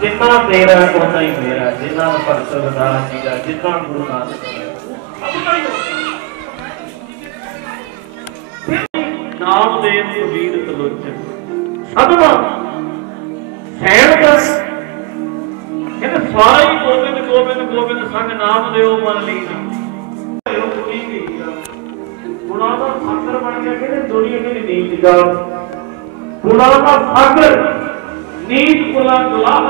जिन्ना तेरा उन्ना ही मेरा, जिन्ना भगत रविदास जी का, जिन्ना गुरु नानक नामदेव कबीर तलोचन सदमा सैन कर कहते सारा ही गोबिंद गोबिंद गोबिंद संग नामदेव मन लीना गुणा का सागर बन गया। कहते दुनिया के नीत जा गुणा का सागर नीत कुला गुलाब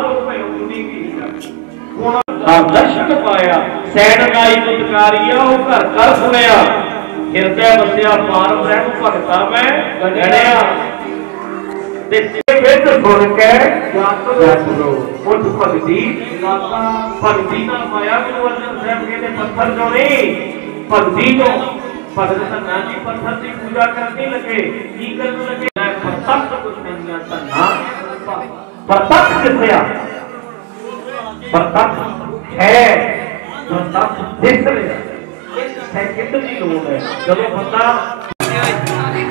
दर्शन पाया सैन गाई दुतकारिया वो घर कर सुनिया हिरदे बसिया पार ब्रह्म भगता मैं गणिया सुन के उठ भगती भगती का पाया गुरु अर्जन साहब कहते पत्थर जो नहीं भगती को भगत धन्ना जी पत्थर की पूजा करने लगे की करने लगे प्रत्यक्ष कुछ नहीं धन्ना प्रत्यक्ष किथे प्रत्यक्ष है प्रत्यक्ष दिख रहा है कितनी लोड़ है जब बंदा दिखा दे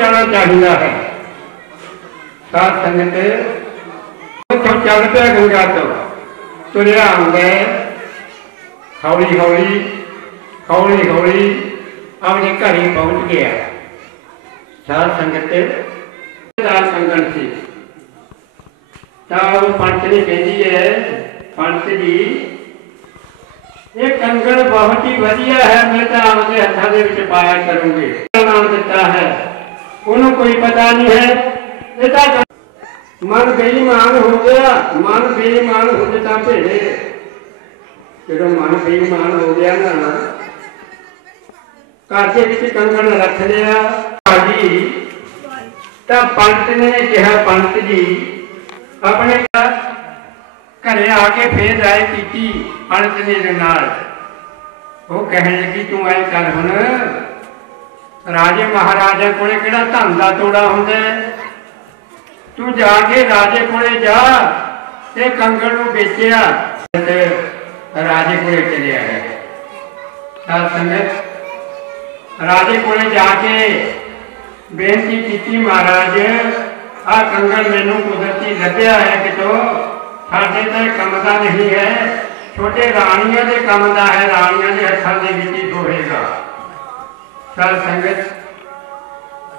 जाना चाहिए है सात संगत चल पे गंगा तो तुरिया आंदे हौली हौली हौली हौली अपने घर ही पहुंच गया। सात संगत संगत थी तो पंच ने कहती है पंच जी ये कंगन बहुत ही वधिया है मैं तो आपके हथा के पाया करूंगी नाम दिता है उन्हें कोई पता नहीं है मन बेईमान हो गया मन बेईमान हो जाता भेड़े जो मन बेईमान हो गया ना घर के कंगन रख लिया जी तो पंत ने कहा पंत जी अपने घरे आके फिर राय की पंत ने नाल वो कहने लगी तू ऐ कर हुण राजे महाराजा कोले किहड़ा धन दा तोड़ा हुंदा तू जाके राजे कोले जा ते कंगन नूं बेचिया ते राजे कोले चलिया गया। साध संगत राजे कोले जाके बेनती की महाराज आ कंगन मैनू कुदरती लभ्या है कितों साडे ते काम दा नहीं है छोटे राणियां दे काम दा है राणियां दे हत्थां दे विच ही होएगा। साध संगत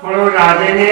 हुण राजे ने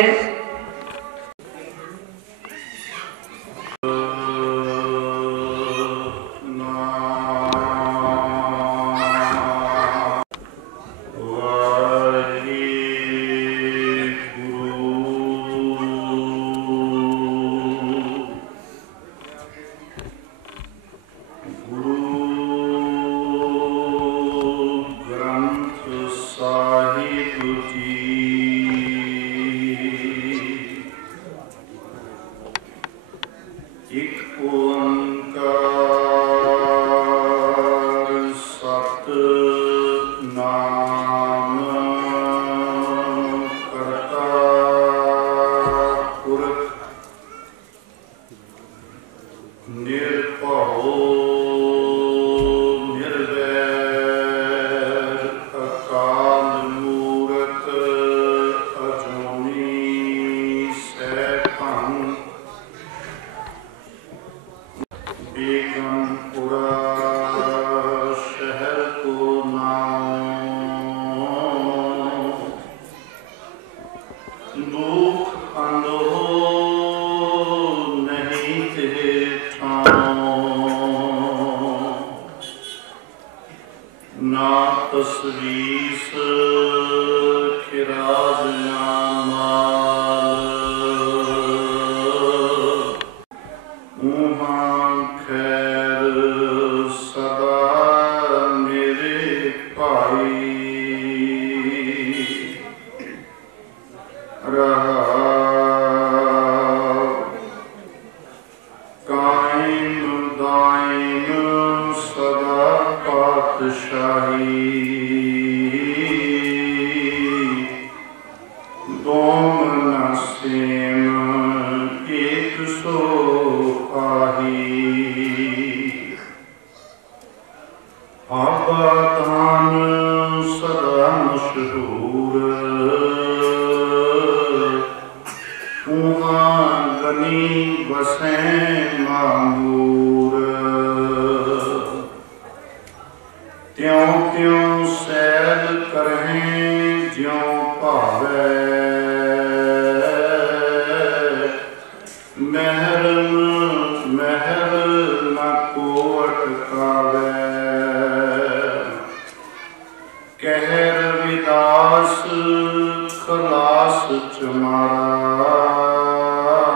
हमारा,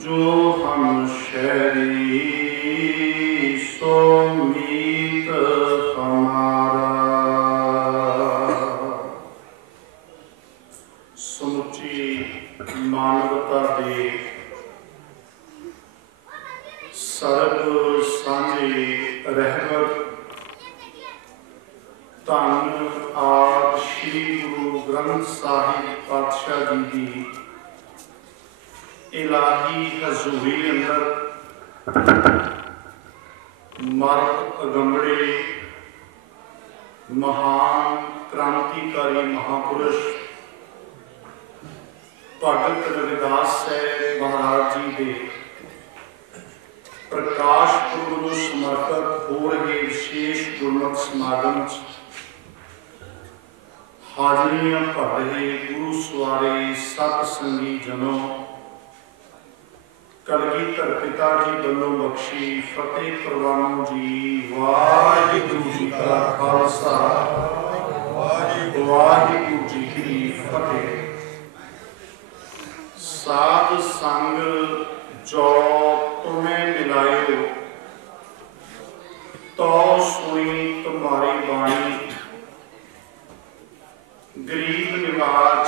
जो हम शहरी सो मीत हमारा। समुची मानवता दे सर्ब सांझे रहमत धन आद श्री गुरु ग्रंथ साहिब पातशाह जी की इलाही हजूरी अंदर मर्द अगंबड़े महान क्रांतिकारी महापुरुष भगत रविदास साहब महाराज जी के प्रकाश पुरब नूं समर्पित हो रहे विशेष गुरमत समागम हाजरियां भर रहे गुरु सवारे सतसंगी जनों, कलगीधर पिता जी वालों बख्शी फतेह प्रवानो जी। वाहिगुरू जी का खालसा, वाहिगुरू जी की फतेह। साध संग जो तुम्हें मिलायो, तो सुनी तुम्हारी वाणी। गरीब निवाज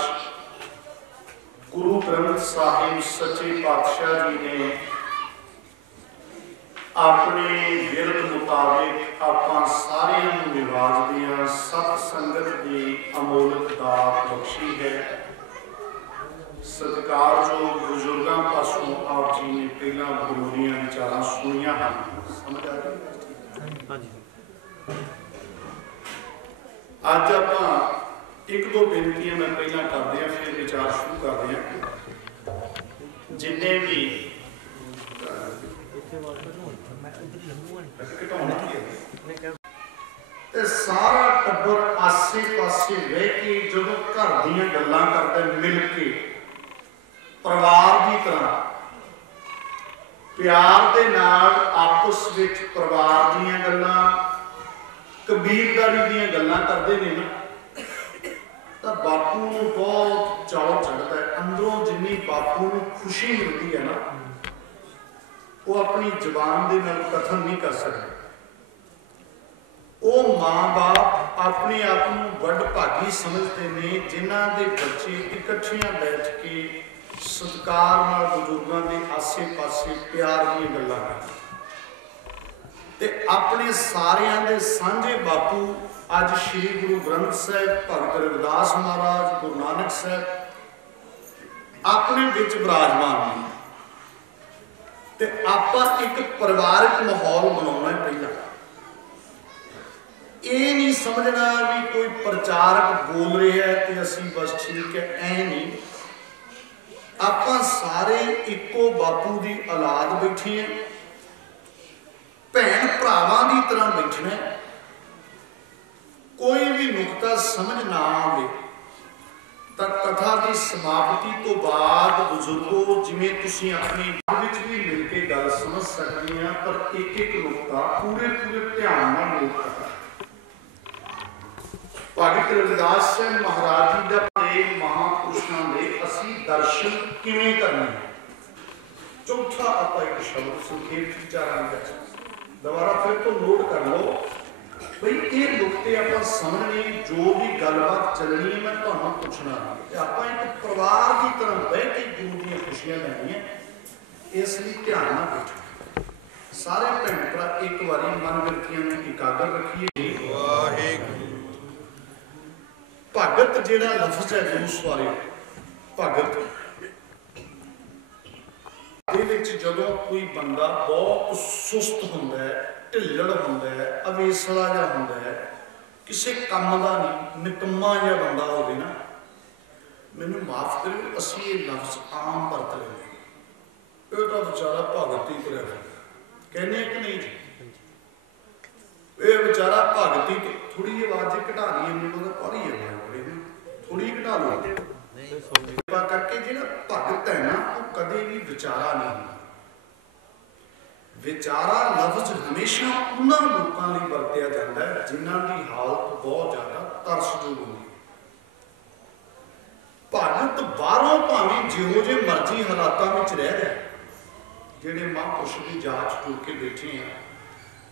गुरु ग्रंथ साहिब सच्चे पातशाह जी ने अपने विरद मुताबिक आपां सारियां नूं निवाजदियां सत संगत की अमोलक दात बख्शी है। सत्कारयोग बुजुर्गों पासों आप जी ने पहला गुरुदियां विचारां सुनिया हैं। समझ आ रही? अज आपां एक दो बेनतियां मैं पहला करते हैं, फिर विचार शुरू करते हैं। जिन्हें भी सारा टब्बर आसे पासे बह के जो घर दीयां गल्लां करदा मिल के परिवार की तरह प्यार दे नाल आपस विच परिवार दीयां गल्लां कबीरदारी दीयां गल्लां करदे ने ना, तो बापू नूं बहुत चाव चढ़ता है। अंदरों जिन्नी बापू नूं खुशी मिलती है ना, वो अपनी जबान दे नाल कथन नहीं कर सकते। वो माँ बाप अपने आप नूं वड भागी समझते हैं जिन्हां दे बच्चे इकट्ठियां बैठ के सत्कार नाल बुजुर्गों के आसे पासे प्यार दी गल्लां करदे। अपने सारियां दे सांझे बापू अज श्री गुरु ग्रंथ साहिब भगत रविदास महाराज गुरु नानक साहब अपने विच विराजमान हैं। ते आपां एक परिवारक माहौल बनाउणा पहला। ये नहीं समझना भी कोई प्रचारक बोल रहा है तो असीं बस ठीक है, ऐ नहीं। आपां सारे इको बापू की औलाद बैठे हैं, भैन भरावां की तरह बैठना। कोई भी नुकता समझ ना आवे तो कथा की समाप्ति तो बाद बुजुर्गों जिमें तुसीं अपनी विच भी मिल के गल समझ सकते हैं, पर एक एक नुकता पूरे पूरे ध्यान नाल नोट करना। भगत रविदास साहब महाराज जी का महापुरुषों के असीं दर्शन किवें करने। चौथा आपां एक शब्द संखेप विचारां दोबारा फिर तो नोट कर लो भाई, ये नुकते आपां समझने। जो भी गलबात चलनी है मैं तुहानूं पुछना, आपां एक परिवार की तरह बह के गुरु दी खुशियां लैणियां, इसलिए ध्यान नाल बैठो। सारे भैन भरा एक बारी मन बिरतियां नूं एकाग्र रखिए। वाहिगुरू भगत जिहड़ा लफ्ज़ है गुरु सवारे भगत दे विच जदों कोई बंदा बहुत सुस्त हुंदा है, ढिल्लड़ हुंदा है, अवेसला जिहा हुंदा है, किसी काम का नहीं, निकम्मा जिहा बंदा होवे ना, मैनूं माफ करिओ असीं ये लफ्ज़ आम वरत लैंदे, ये तां बेचारा भगत ही तुरिया फिरदा, कहने कि नहीं जी, ये बेचारा भगत ही। थोड़ी जी आवाज़ घटा लईए, मैनूं तां भारी आवाज़ बड़ी थोड़ी घटा लो कृपा करके। जिहड़ा भगत है ना वो कदे भी विचारा नहीं होंदा। विचारा लफ्ज़ हमेशा उन्हां लोकां लई वरतिया जाता है जिन्हां की हालत बहुत ज़्यादा तरसजोग होंदी है। भगत बाहरों भावें जिहो जे मर्जी हालातों में रह रहे, जिहड़े महापुरुष की जात जुड़ के बैठे हैं,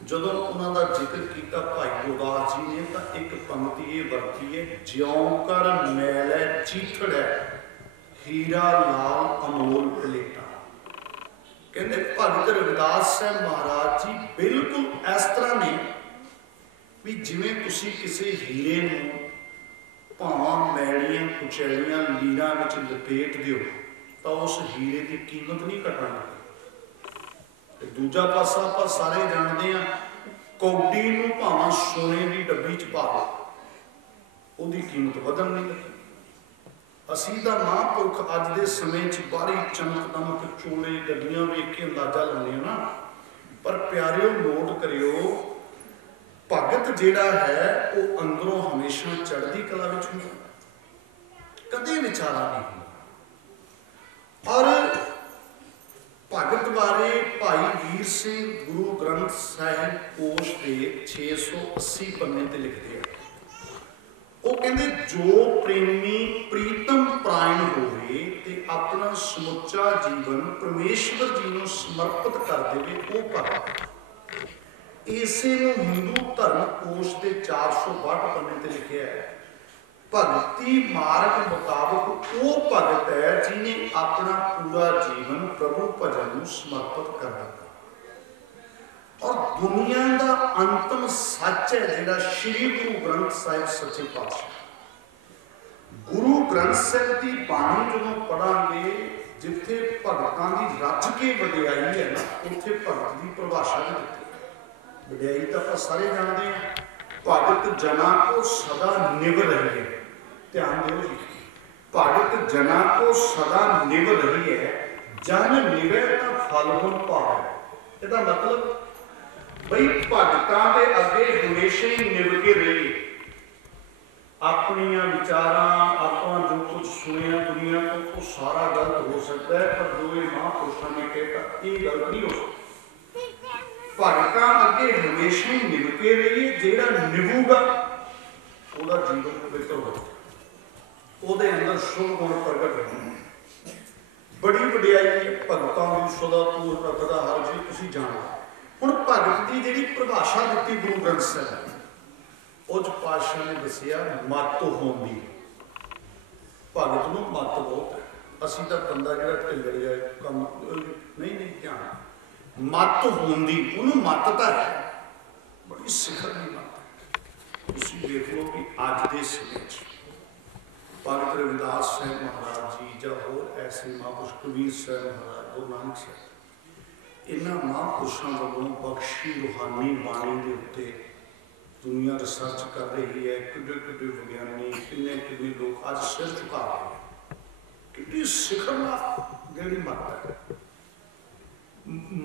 जदों उन्होंने जिक्र किया भाई गुरदास जी ने तो एक पंक्ति ये वरती है, ज्यों कर मैल चीथड़ है हीरा लाल अमोल प्लेटा। कहते भगत रविदास साहब महाराज जी बिल्कुल इस तरह ने भी जिवें तुसीं किसी हीरे नूं भावां मैलियां कुचैलियां लीरां विच लपेट दिओ तो उस हीरे की कीमत नहीं घटण लगदी। दूजा पासा आपां सारे जानते हैं, कौडी नूं भावां सोने की डब्बी च पा दो उहदी कीमत वधण नहीं लगी। असीं तां महापुरख अज दे समय च बाहरी चमक दमक चोले गड्डियां वेख के अंदाजा लाने ना, पर प्यारिओ नोट करियो भगत जिहड़ा है वो अंदरों हमेशा चढ़दी कला विच हुंदा, कदे विचारा नहीं हुंदा। और भगत बारे भाई वीर सिंह गुरु ग्रंथ साहिब कोश के 680 पन्ने ते लिखते हैं, वो कहते जो प्रेमी प्रीतम प्राण होवे ते अपना समुचा जीवन परमेश्वर जी नूं समर्पित कर देवे वो भगत। इसे हिंदू धर्म कोश के 462 पन्ने ते लिखा है, भगती मार्ग मुताबिक वो भगत है जिन्हें अपना पूरा जीवन प्रभु भजन नूं समर्पित कर दिता। और दुनिया का अंतिम सच है जिहड़ा श्री गुरु ग्रंथ साहिब सच्चे पातशाह, गुरु ग्रंथ साहिब की बाणी जदों पढ़ांगे जिथे भगतां दी रज के वडियाई है ना, उत्थे भगत की परिभाषा भी दित्ती। वडियाई तो आप सारे जानते हैं, भगत जना को सदा निभ रही है। ध्यान दो जी, भगत जना को सदा निभ रही है, जन निवे तो फल गुण पावे। इसका मतलब बई भगतां दे अगे हमेशा ही निभ के रही, अपनिया विचारां आपां जो कुछ सुनिया दुनिया तो वो सारा गलत हो सकता है, पर जो ये महापुरुषों ने कहता ये गलत नहीं हो सकता। भगतां अगे हमेशा ही निभ के रही, जिहड़ा निभूगा ਉਹਦਾ जीवन पवित्र होगा, ਉਹਦੇ अंदर शुभ गुण प्रगट होने। बड़ी वडियाई भगतां की सदा तूर रखदा हर जी तुसीं जाणो। हुण भगत की जिहड़ी परिभाषा दित्ती गुरु ग्रंथ साहिब उस पातशाह ने दसिया मत होंदी। भगत नूं मत बहुत है, असीं तां बंदा जिहड़ा ढिल्लड़ जाए काम नहीं ध्यान मत होंदी, उन्होंने मत तो है बड़ी सिखर की मत है। तुसीं देख लो कि अज के समय भगत रविदास साहब महाराज जी या होर ऐसे महापुरुष कबीर साहब महाराज, गुरु नानक साहब, इन्हां महापुरुषों वालों बख्शी रूहानी बाणी के उत्ते दुनिया रिसर्च कर रही है। किड्डे किड्डे विज्ञानी किन्ने किन्ने लोग अज सिर झुका रहे हैं, किड्डी सिखर जिहड़ी मत है।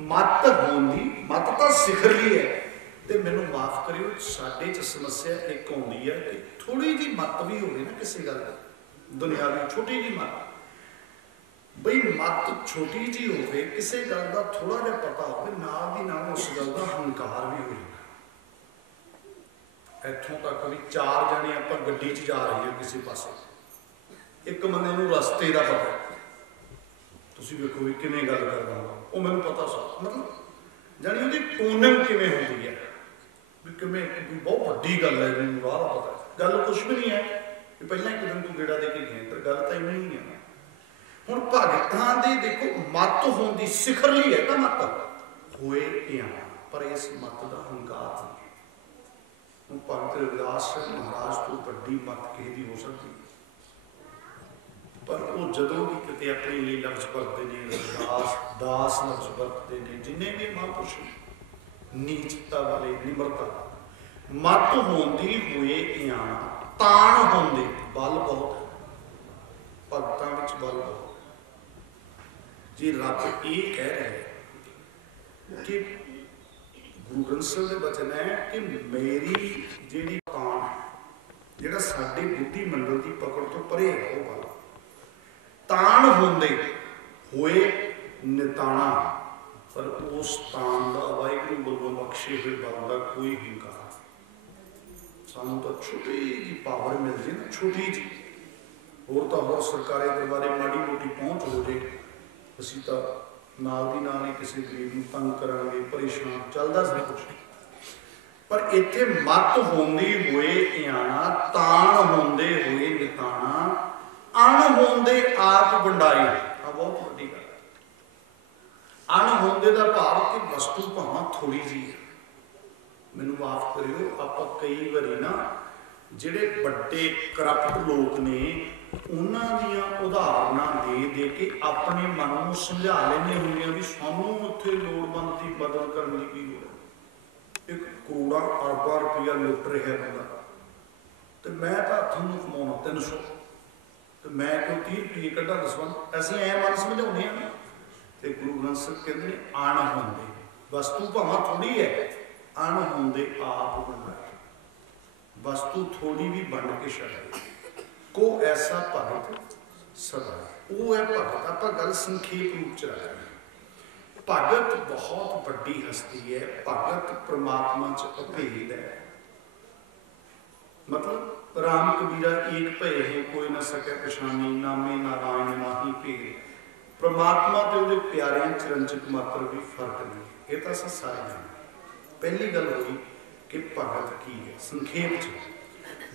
मत होंदी मत तो सिखरली है, तो मैनू माफ करियो साडे च समस्या एक आउंदी है कि थोड़ी जी मत भी होवे ना किसी गल दुनियावी छोटी जी मत, बई मत छोटी जी होवे किसी गल का थोड़ा जिहा पता होवे नाल दी नाल उस गल का हंकार भी हो जाए। इत्थों तक भी चार जने आपां गड्डी च जा रही है किसी पासे, एक बंदे नूं रस्ते का पता, तुसीं वेखो भी किवें गल करदा वो मैनूं पता सब, मतलब जानी उहदी टोनिंग किवें हुंदी है भी किवें बहुत वड्डी गल है मैनूं राह दा पता। गल कुछ भी नहीं है कि पहलां एक दिन तूं गेड़ा दे के गए, पर गल तां इन्नी ही है। हुण भगतां दे देखो मत होंदी सिखरली है तां मत होए इयां, पर इस मत दा हंकार नहीं। हुण भगत रविदास महाराज तो वड्डी मत किसी दी हो सकदी, पर वो जदों भी किते अपने लिए लफ्ज वरतते हैं रविदास दास लफ्ज वरतते हैं, जिन्हें भी महापुरुष नीचता वाले निम्रता मत होंदी हुए इयां ताण होंदे बल बहुत भगतां विच बल बहुत। जी रब ये कह रहे कि गुरु ग्रंथ साहिब दे वचन है कि मेरी जिहड़ी ताण जिहड़ा साडे बुद्धि मंडल की पकड़ तो परे है वो बल ताण होंदे होए निताणा, पर उस ताण का वाहिगुरू वालों बख्शे हुए बल का कोई हंकार सानू तो छोटी जी पावर मिल जाए ना, छोटी जी होर तो होर सरकारी दरबारे माड़ी मोटी पहुँच हो जाए, असीं तो नाल दी नाल ही किसी गरीब नूं तंग करांगे, परेशान चलदा सब कुछ। पर इत्थे मत होंदी होए इयाना, ताण होंदे होए निताना, अण होंदे आप वंडाई। आ बहुत वड्डी गल है। अण होंदे दा भाव कि वस्तु भावां थोड़ी जी है। मैनूं माफ करियो, आपां कई वारी ना जिहड़े वड्डे करप्ट लोग ने उन्हां दियां उदाहरणां दे के अपने मन नूं समझा लैंदे हुंदे भी सानूं उत्थे लोड़वंद दी मदद करन दी की लोड़ है। एक करोड़ां अरबां रुपया लुट रहा बंदा, तो मैं तो हत्थों नूं कमाउणा 300, तो मैं क्यों 30 रुपये कड्ढां दसवंद। असीं ऐ मन समझाउंदे हां। ते गुरु ग्रंथ साहिब कहंदे ने अण होंदे, वस्तु भावां थोड़ी है, अण होंदे आप वंडाए। वस्तु थोड़ी भी बंड के छड्ड को ऐसा भगत सदा, वो है भगत। आप गल संखेप रूप च रख रहे हैं। भगत बहुत वड्डी हस्ती है, भगत परमात्मा च अभेद है। मतलब राम कबीरा एक भय है कोई ना सके पछानी, नामे नारायण माही भेद। परमात्मा ते उहदे प्यारे चिरंजित मात्र भी फर्क नहीं। ये तो असां सारे जाणदे। पहली गल होई कि भगत की है संखेप च।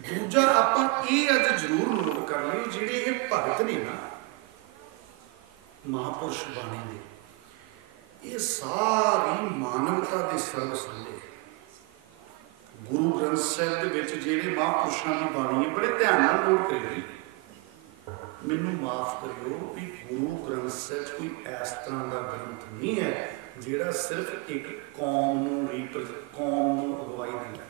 दूजा आपां ये अज जरूर नोट कर लियो, जिहड़े ये भगत ने ना महापुरुष बाणी दे, ये सारी मानवता के सर्व संघे। गुरु ग्रंथ साहिब दे विच जिहड़े महापुरुषां दी बाणी है, बड़े ध्यान नाल नोट करियो। मैनूं माफ करियो भी गुरु ग्रंथ साहिब कोई इस तरह का ग्रंथ नहीं है जिहड़ा सिर्फ एक कौम नूं कौम नूं अगवाई दिंदा,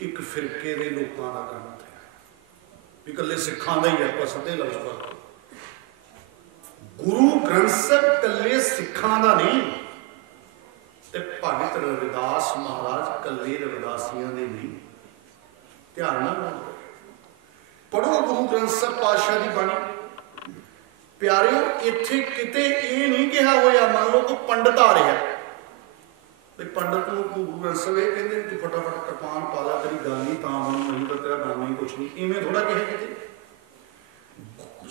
एक फिरके के लोगों का ग्रंथ है, भी कल्ले सिखां दा ही है। सीधे लफ्ज़ पर गुरु ग्रंथ साहिब कल्ले सिखां दा नहीं, ते भगत रविदास महाराज कल्ले रविदासियां दे नहीं। ध्यान नाल पढ़ो गुरु ग्रंथ साहिब पातशाह की बाणी। प्यारिओ इत्थे किते ये नहीं कहा होया मान लो कोई पंडित आ रहा है, पंडित को गुरु ग्रंथ साहिब ये कहते तू फटाफट कृपान पा ला, तेरी गल नहीं तां बनू, नहीं तो तेरा बनना ही कुछ नहीं। इवें थोड़ा कहे किते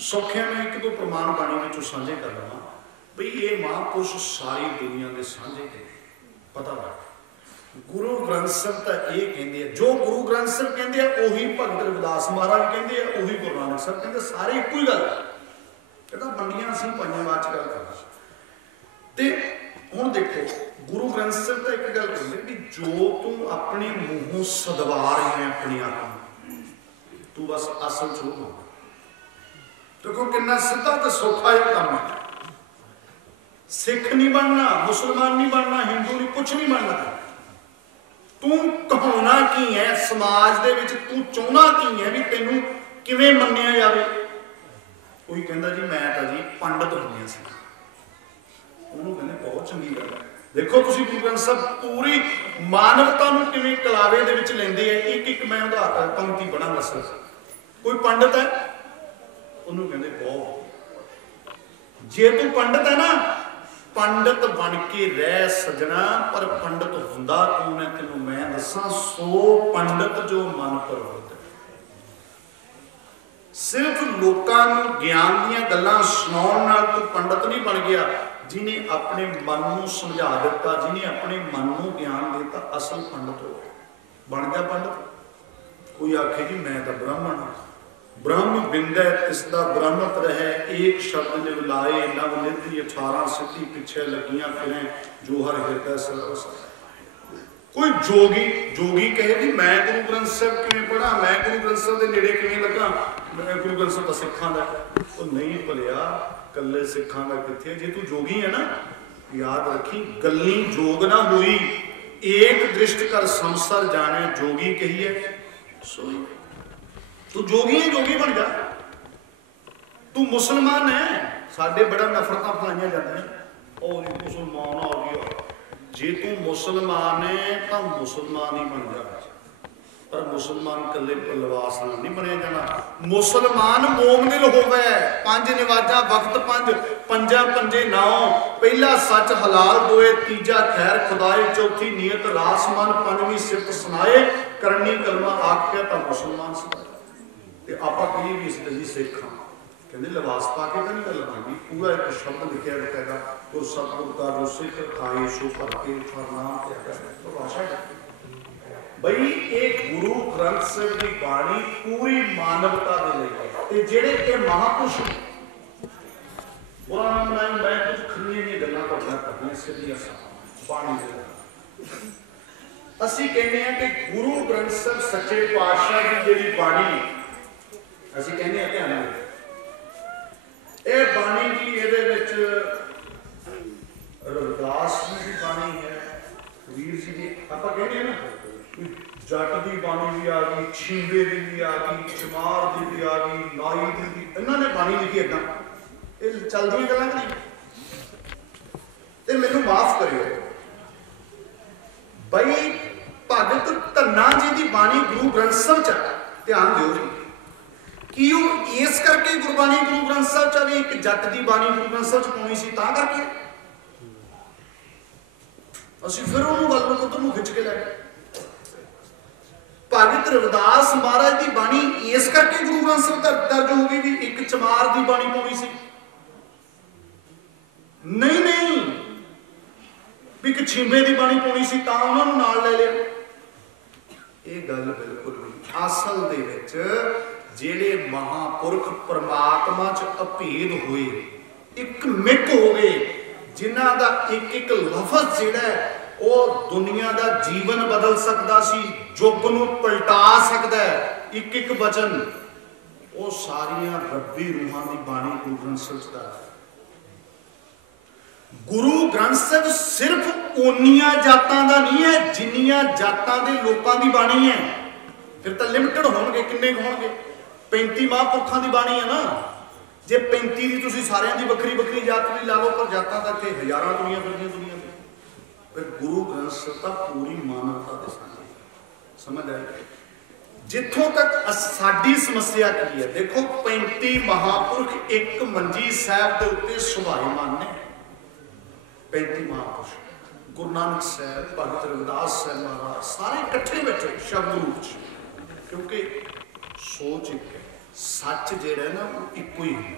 सौखे में एक दो प्रमाण बाणी में साझे कर लवां बई ये महापुरुष सारी दुनिया के साझे के पता लग। गुरु ग्रंथ साहिब तो ये कहते हैं, जो गुरु ग्रंथ साहिब कहते हैं उही भगत रविदास महाराज कहते हैं, उही गुरु नानक साहिब कहते, सारे एक ही गल है। बंडियां असीं पाइयां बात च गल कर। हुण देखो गुरु ग्रंथ साहिब तो एक गल कहते भी जो तू अपने मूहों सदवा रहे हैं अपने आप तू बस असल च हो। देखो कितना सीधा तो सौखा यह काम है। सिख नहीं बनना, मुसलमान नहीं बनना, हिंदू नहीं, कुछ नहीं बनना। तू कहाना की है समाज दे विच, तू चाहना की है भी तेनू किवें मन्निया जावे। कोई कहंदा जी मैं तां जी पंडित होंदे सी, उन्होंने कहते बहुत चंगी गल है। देखो तुसीं गुरु ग्रंथ साहिब पूरी मानवता नूं किवें कलावे दे विच लैंदे है। एक एक मैं उदाहरण पंक्ति पढ़ांगा सर। कोई पंडित है, उन्होंने कहते बहुत, जे तू पंडित है ना पंडित बन के रह सजना, पर पंडित हुंदा कौन है तेनों मैं दसां। सो पंडित जो मन परवत है, सिर्फ लोकां नूं ज्ञान दीयां गल्लां सुणाउण नाल तू पंडित नहीं बन गया। जिन्हें अपने मन नूं समझा दिता, जिन्हें अपने मन नूं ज्ञान दिता, असल पंडित हो बन गया पंडित। कोई आखे जी मैं तो ब्राह्मण हाँ, ब्रह्म बिंदै तिसदा ब्रह्मत रहे, एक शब्द निव लाए नव निधि 18 सिद्धि पिछे लगियां फिरें, जो हर हृदय सर्वस। कोई जोगी जोगी कहे भी मैं गुरु ग्रंथ साहिब किवें पढ़ा, मैं गुरु ग्रंथ साहिब दे नेड़े किवें लगा, मैं गुरु ग्रंथ साहिब दा सिखां दा। ओ नहीं भलिया, कल्ले सिखां दा किथे। जे तू जोगी है ना याद रखी, गल्ली जोग ना हुई, एक दृष्ट कर संसार जाने जोगी कहिए सोई। तू जोगी है, जोगी बन जा। तू मुसलमान है, साडे बड़ा नफरतां फैलाइयां जांदियां, ओ जी मुसलमान आ गया। जे तू मुसलमान है तो मुसलमान ही बन जा, पर मुसलमान कल्ले लिबास नाल नहीं बने जाना। मुसलमान मोमदिल होवे, 5 नमाज़ां वक्त 5, पंजा पंजे 9, पहला सच हलाल दोए, तीजा खैर खुदाए, चौथी नीयत रास मन, 5वीं सिफत सुनाए, करनी कलमा आख्या तो मुसलमान सुनाए। ਤੇ ਆਪਾਂ ਕਹੀਏ ਵੀ ਅਸੀਂ ਤਾਂ ਜੀ ਸਿੱਖ ਹਾਂ, ਕਹਿੰਦੇ ਲਿਬਾਸ ਪਾ ਕੇ ਤਾਂ ਨਹੀਂ ਗੱਲ ਬਣਦੀ, ਪੂਰਾ ਇੱਕ ਸ਼ਬਦ ਲਿਖਿਆ ਬਕਾਇਦਾ, ਉਹ ਸਤਿਗੁਰ ਦਾ ਜੋ ਸਿੱਖ ਖਾਏ ਸੋ ਭਰ ਕੇ ਫਰਨਾਮ ਤਿਆਗਾ, ਭਾਸ਼ਾ ਬਈ ਇਹ ਗੁਰੂ ਗ੍ਰੰਥ ਸਾਹਿਬ ਦੀ ਬਾਣੀ ਪੂਰੀ ਮਾਨਵਤਾ ਦੇ ਲਈ ਹੈ। ਤੇ ਜਿਹੜੇ ਇਹ ਮਹਾਂਪੁਰਸ਼ ਉਹਨਾਂ ਨਾਲ ਮੈਂ ਕੁਝ ਖਰੀਆਂ ਦੀਆਂ ਗੱਲਾਂ ਕਰਨੀਆਂ ਸਿੱਧੀਆਂ ਬਾਣੀ ਦੇ। ਅਸੀਂ ਕਹਿੰਦੇ ਹਾਂ ਕਿ ਗੁਰੂ ਗ੍ਰੰਥ ਸਾਹਿਬ ਸੱਚੇ ਪਾਤਸ਼ਾਹ ਦੀ ਜਿਹੜੀ ਬਾਣੀ, ਅਸੀਂ ਕਹਿੰਦੇ ਹਾਂ ਧਿਆਨ ਨਾਲ, ਇਹ ਬਾਣੀ ਦੀ ਇਹਦੇ ਵਿੱਚ ਰਵਿਦਾਸ ਜੀ ਦੀ ਬਾਣੀ ਹੈ, ਕਬੀਰ ਜੀ ਦੀ, ਆਪਾਂ ਕਹਿੰਦੇ ਹਾਂ ਨਾ ਜੱਟ ਦੀ ਬਾਣੀ ਵੀ ਆ ਗਈ, ਛੀਵੇ ਦੀ ਵੀ ਆ ਗਈ, ਚਮਾਰ ਦੀ ਵੀ ਆ ਗਈ, ਨਾਈ ਦੀ ਵੀ, ਇਹਨਾਂ ਨੇ ਬਾਣੀ ਲਿਖੀ ਏਦਾਂ, ਇਹ ਚੱਲਦੀਆਂ ਗੱਲਾਂ ਨਹੀਂ। ਤੇ ਮੈਨੂੰ ਮਾਫ ਕਰਿਓ ਬਈ ਭਗਤ ਧੰਨਾ ਜੀ ਦੀ ਬਾਣੀ ਗੁਰੂ ਗ੍ਰੰਥ ਸਾਹਿਬ ਚ, ਧਿਆਨ ਦਿਓ ਜੀ, ਕੀ ਉਹ ਇਸ ਕਰਕੇ ਗੁਰਬਾਣੀ ਗੁਰੂ ਗ੍ਰੰਥ ਸਾਹਿਬ ਚ ਵੀ ਇੱਕ ਜੱਟ ਦੀ ਬਾਣੀ ਗੁਰੂ ਗ੍ਰੰਥ ਸਾਹਿਬ ਚ ਪਾਉਣੀ ਸੀ ਤਾਂ ਕਰਕੇ? ਅਸੀਂ ਫਿਰ ਉਹਨੂੰ ਗੱਲ ਨੂੰ ਉਧਰ ਨੂੰ ਖਿੱਚ ਕੇ ਲੈ ਗਏ। ਭਗਤ ਰਵਿਦਾਸ ਮਹਾਰਾਜ ਦੀ ਬਾਣੀ ਇਸ ਕਰਕੇ ਗੁਰੂ ਗ੍ਰੰਥ ਸਾਹਿਬ ਦਰਜ ਹੋ ਗਈ ਵੀ ਇੱਕ ਚਮਾਰ ਦੀ ਬਾਣੀ ਪਾਉਣੀ ਸੀ? ਨਹੀਂ ਨਹੀਂ, ਵੀ ਇੱਕ ਛਿੰਬੇ ਦੀ ਬਾਣੀ ਪਾਉਣੀ ਸੀ ਤਾਂ ਉਹਨਾਂ ਨੂੰ ਨਾਲ ਲੈ ਲਿਆ। ਇਹ ਗੱਲ ਬਿਲਕੁਲ ਨਹੀਂ। ਅਸਲ ਦੇ ਵਿੱਚ ਜਿਹੜੇ ਮਹਾਂਪੁਰਖ ਪਰਮਾਤਮਾ ਚ ਅਭੇਦ ਹੋਏ, ਇੱਕ ਮਿਕ ਹੋ ਗਏ, ਜਿਨ੍ਹਾਂ ਦਾ ਇੱਕ ਇੱਕ ਲਫ਼ਜ਼ ਜਿਹੜਾ ਉਹ ਦੁਨੀਆ ਦਾ ਜੀਵਨ ਬਦਲ ਸਕਦਾ ਸੀ, ਯੁੱਗ ਨੂੰ ਪਲਟਾ ਸਕਦਾ ਹੈ, ਇੱਕ ਇੱਕ ਵਚਨ, ਉਹ ਸਾਰੀਆਂ ਰੱਬੀ ਰੂਹਾਂ ਦੀ ਬਾਣੀ ਗੁਰੂ ਗ੍ਰੰਥ ਸਾਹਿਬ ਦਾ। ਗੁਰੂ ਗ੍ਰੰਥ ਸਾਹਿਬ ਸਿਰਫ ਓਨੀਆਂ ਜਾਤਾਂ ਦਾ ਨਹੀਂ ਹੈ ਜਿੰਨੀਆਂ ਜਾਤਾਂ ਦੇ ਲੋਕਾਂ ਦੀ ਬਾਣੀ ਹੈ। ਫਿਰ ਤਾਂ ਲਿਮਟਿਡ ਹੋਣਗੇ, ਕਿੰਨੇ ਹੋਣਗੇ? 35 ਮਹਾਂਪੁਰਖਾਂ ਦੀ ਬਾਣੀ ਹੈ ਨਾ। ਜੇ 35 ਦੀ ਤੁਸੀਂ ਸਾਰਿਆਂ ਦੀ ਵੱਖਰੀ ਵੱਖਰੀ ਜਾਤ ਵੀ ਲਾ ਲਓ, ਪਰ ਜਾਤਾਂ ਤਾਂ ਇੱਥੇ ਹਜ਼ਾਰਾਂ ਦੁਨੀਆਂ ਫਿਰਦੀਆਂ ਦੁਨੀਆਂ ਤੇ। ਫਿਰ ਗੁਰੂ ਗ੍ਰੰਥ ਸਾਹਿਬ ਤਾਂ ਪੂਰੀ ਮਾਨਵਤਾ ਦੇ ਸਾਹਮਣੇ, ਸਮਝ ਆਈ? ਜਿੱਥੋਂ ਤੱਕ ਸਾਡੀ ਸਮੱਸਿਆ ਕੀ ਹੈ, ਦੇਖੋ 35 ਮਹਾਂਪੁਰਖ ਇੱਕ ਮੰਜੀ ਸਾਹਿਬ ਦੇ ਉੱਤੇ ਸੁਭਾਏਮਾਨ ਨੇ। 35 ਮਹਾਂਪੁਰਖ, ਗੁਰੂ ਨਾਨਕ ਸਾਹਿਬ, ਭਗਤ ਰਵਿਦਾਸ ਸਾਹਿਬ ਮਹਾਰਾਜ, ਸਾਰੇ ਇਕੱਠੇ ਬੈਠੇ ਸ਼ਬਦ ਰੂਪ ਚ, ਕਿਉਂਕਿ ਸੋਚ ਇੱਕ ਹੈ, ਸੱਚ ਜਿਹੜਾ ਨਾ ਉਹ ਇੱਕੋ ਹੀ ਹੁੰਦਾ।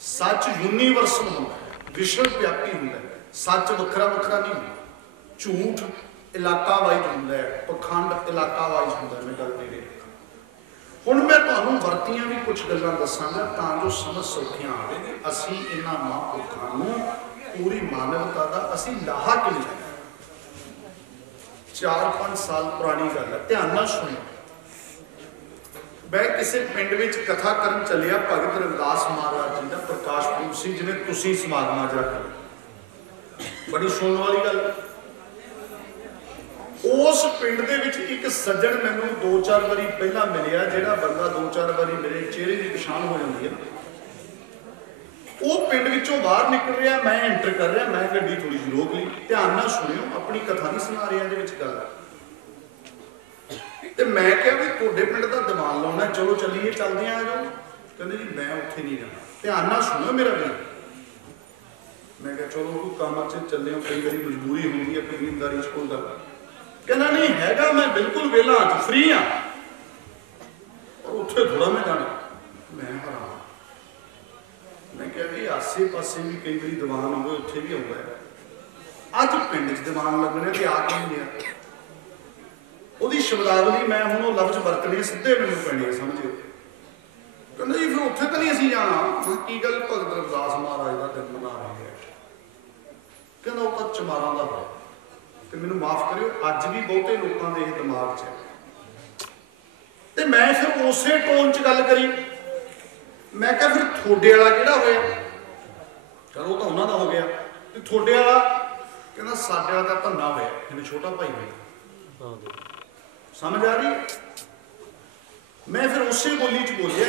ਸੱਚ ਯੂਨੀਵਰਸਲ ਹੁੰਦਾ, ਵਿਸ਼ਵ ਵਿਆਪੀ ਹੁੰਦਾ, ਸੱਚ ਵੱਖਰਾ ਵੱਖਰਾ ਨਹੀਂ ਹੁੰਦਾ। ਝੂਠ ਇਲਾਕਾ ਵਾਈਜ਼ ਹੁੰਦਾ ਹੈ, ਪਖੰਡ ਇਲਾਕਾ ਵਾਈਜ਼ ਹੁੰਦਾ। ਮੈਂ ਗੱਲ ਦੇ ਰਿਹਾ ਹੁਣ ਮੈਂ ਤੁਹਾਨੂੰ ਵਰਤੀਆਂ ਵੀ ਕੁਝ ਗੱਲਾਂ ਦੱਸਾਂਗਾ ਤਾਂ ਜੋ ਸਮਝ ਸੌਖੀਆਂ ਆਵੇ ਕਿ ਅਸੀਂ ਇਹਨਾਂ ਮਹਾਂਪੁਰਖਾਂ ਨੂੰ ਪੂਰੀ ਮਾਨਵਤਾ ਦਾ ਅਸੀਂ ਲਾਹਾ ਕਿਵੇਂ ਲੈਣਾ। 4-5 ਸਾਲ ਪੁਰਾਣੀ ਗੱਲ ਹੈ, ਧਿਆਨ ਨਾਲ ਸੁਣਿਓ। ਮੈਂ ਕਿਸੇ ਪਿੰਡ ਵਿੱਚ ਕਥਾ ਕਰਨ ਚੱਲਿਆ, ਭਗਤ ਰਵਿਦਾਸ ਮਹਾਰਾਜ ਜੀ ਦਾ ਪ੍ਰਕਾਸ਼ ਪੁਰਬ ਸੀ, ਜਿਵੇਂ ਤੁਸੀਂ ਸਮਾਗਮਾਂ ਚ ਰੱਖਦੇ, ਬੜੀ ਸੁਣਨ ਵਾਲੀ ਗੱਲ। ਉਸ ਪਿੰਡ ਦੇ ਵਿੱਚ ਇੱਕ ਸੱਜਣ ਮੈਨੂੰ 2-4 ਵਾਰੀ ਪਹਿਲਾਂ ਮਿਲਿਆ, ਜਿਹੜਾ ਬੰਦਾ 2-4 ਵਾਰੀ ਮੇਰੇ ਚਿਹਰੇ ਦੀ ਪਛਾਣ ਹੋ ਜਾਂਦੀ ਹੈ। ਉਹ ਪਿੰਡ ਵਿੱਚੋਂ ਬਾਹਰ ਨਿਕਲ ਰਿਹਾ, ਮੈਂ ਐਂਟਰ ਕਰ ਰਿਹਾ, ਮੈਂ ਗੱਡੀ ਥੋੜੀ ਜਿਹੀ ਰੋਕ ਲਈ। ਧਿਆਨ ਨਾਲ ਸੁਣਿਓ, ਆਪਣੀ ਕਥਾ ਨਹੀਂ ਸੁਣਾ ਰਿਹਾ ਇਹਦੇ ਵਿੱਚ ਗੱਲ। ਤੇ ਮੈਂ ਕਿਹਾ ਵੀ ਤੁਹਾਡੇ ਪਿੰਡ ਦਾ ਦੀਵਾਨ ਲਾਉਣਾ, ਚਲੋ ਚੱਲੀਏ, ਚੱਲਦੇ ਆ ਜਾਓ। ਕਹਿੰਦੇ ਜੀ ਮੈਂ ਉੱਥੇ ਨਹੀਂ ਜਾਣਾ। ਧਿਆਨ ਨਾਲ ਸੁਣਿਓ ਮੇਰਾ ਵੀ। ਮੈਂ ਕਿਹਾ ਚਲੋ ਕੋਈ ਕੰਮ ਚ ਚੱਲੇ ਹੋ, ਕਈ ਵਾਰੀ ਮਜਬੂਰੀ ਹੁੰਦੀ ਹੈ ਕਬੀਲਦਾਰੀ ਚ ਕੋਈ ਗੱਲ। ਕਹਿੰਦਾ ਨਹੀਂ ਹੈਗਾ, ਮੈਂ ਬਿਲਕੁਲ ਵਿਹਲਾ ਹਾਂ, ਫ੍ਰੀ ਹਾਂ, ਪਰ ਉੱਥੇ ਥੋੜਾ ਮੈਂ ਜਾਣਾ। ਮੈਂ ਹੈਰਾਨ। ਮੈਂ ਕਿਹਾ ਵੀ ਆਸੇ ਪਾਸੇ ਵੀ ਕਈ ਵਾਰੀ ਦੀਵਾਨ ਹੋਵੇ, ਉੱਥੇ ਵੀ ਆਉਂਦਾ ਹੈ, ਅੱਜ ਪਿੰਡ 'ਚ ਦੀਵਾਨ ਲੱਗਣੇ ਤੇ ਆ ਕੇ ਨਹੀਂ ਗਿਆ। ਉਹਦੀ ਸ਼ਬਦਾਵਲੀ ਮੈਂ ਹੁਣ ਉਹ ਲਫ਼ਜ਼ ਵਰਤਣੇ ਸਿੱਧੇ ਮੈਨੂੰ ਪੈਣੇ ਆ, ਸਮਝਿਓ। ਕਹਿੰਦਾ ਜੀ ਫਿਰ ਉੱਥੇ ਤਾਂ ਨਹੀਂ ਅਸੀਂ ਜਾਣਾ। ਕੀ ਗੱਲ, ਭਗਤ ਰਵਿਦਾਸ ਮਹਾਰਾਜ ਦਾ ਦਿਨ ਮਨਾ ਰਹੇ ਹੈ। ਕਹਿੰਦਾ ਉਹ ਤਾਂ ਚਮਾਰਾਂ ਦਾ ਹੋਇਆ। ਤੇ ਮੈਨੂੰ ਮਾਫ ਕਰਿਓ, ਅੱਜ ਵੀ ਬਹੁਤੇ ਲੋਕਾਂ ਦੇ ਇਹ ਦਿਮਾਗ 'ਚ ਹੈ। ਤੇ ਮੈਂ ਫਿਰ ਉਸੇ ਟੋਨ 'ਚ ਗੱਲ ਕਰੀ। ਮੈਂ ਕਿਹਾ ਫਿਰ ਤੁਹਾਡੇ ਵਾਲਾ ਕਿਹੜਾ ਹੋਇਆ? ਚਲੋ ਉਹ ਤਾਂ ਉਹਨਾਂ ਦਾ ਹੋ ਗਿਆ, ਤੇ ਤੁਹਾਡੇ ਵਾਲਾ? ਕਹਿੰਦਾ ਸਾਡੇ ਵਾਲਾ ਤਾਂ ਧੰਨਾ ਹੋਇਆ, ਜਿਵੇਂ ਛੋਟਾ ਭਾਈ ਹੋਇਆ। ਸਮਝ ਆ ਰਹੀ? ਮੈਂ ਫਿਰ ਉਸੇ ਬੋਲੀ 'ਚ ਬੋਲਿਆ,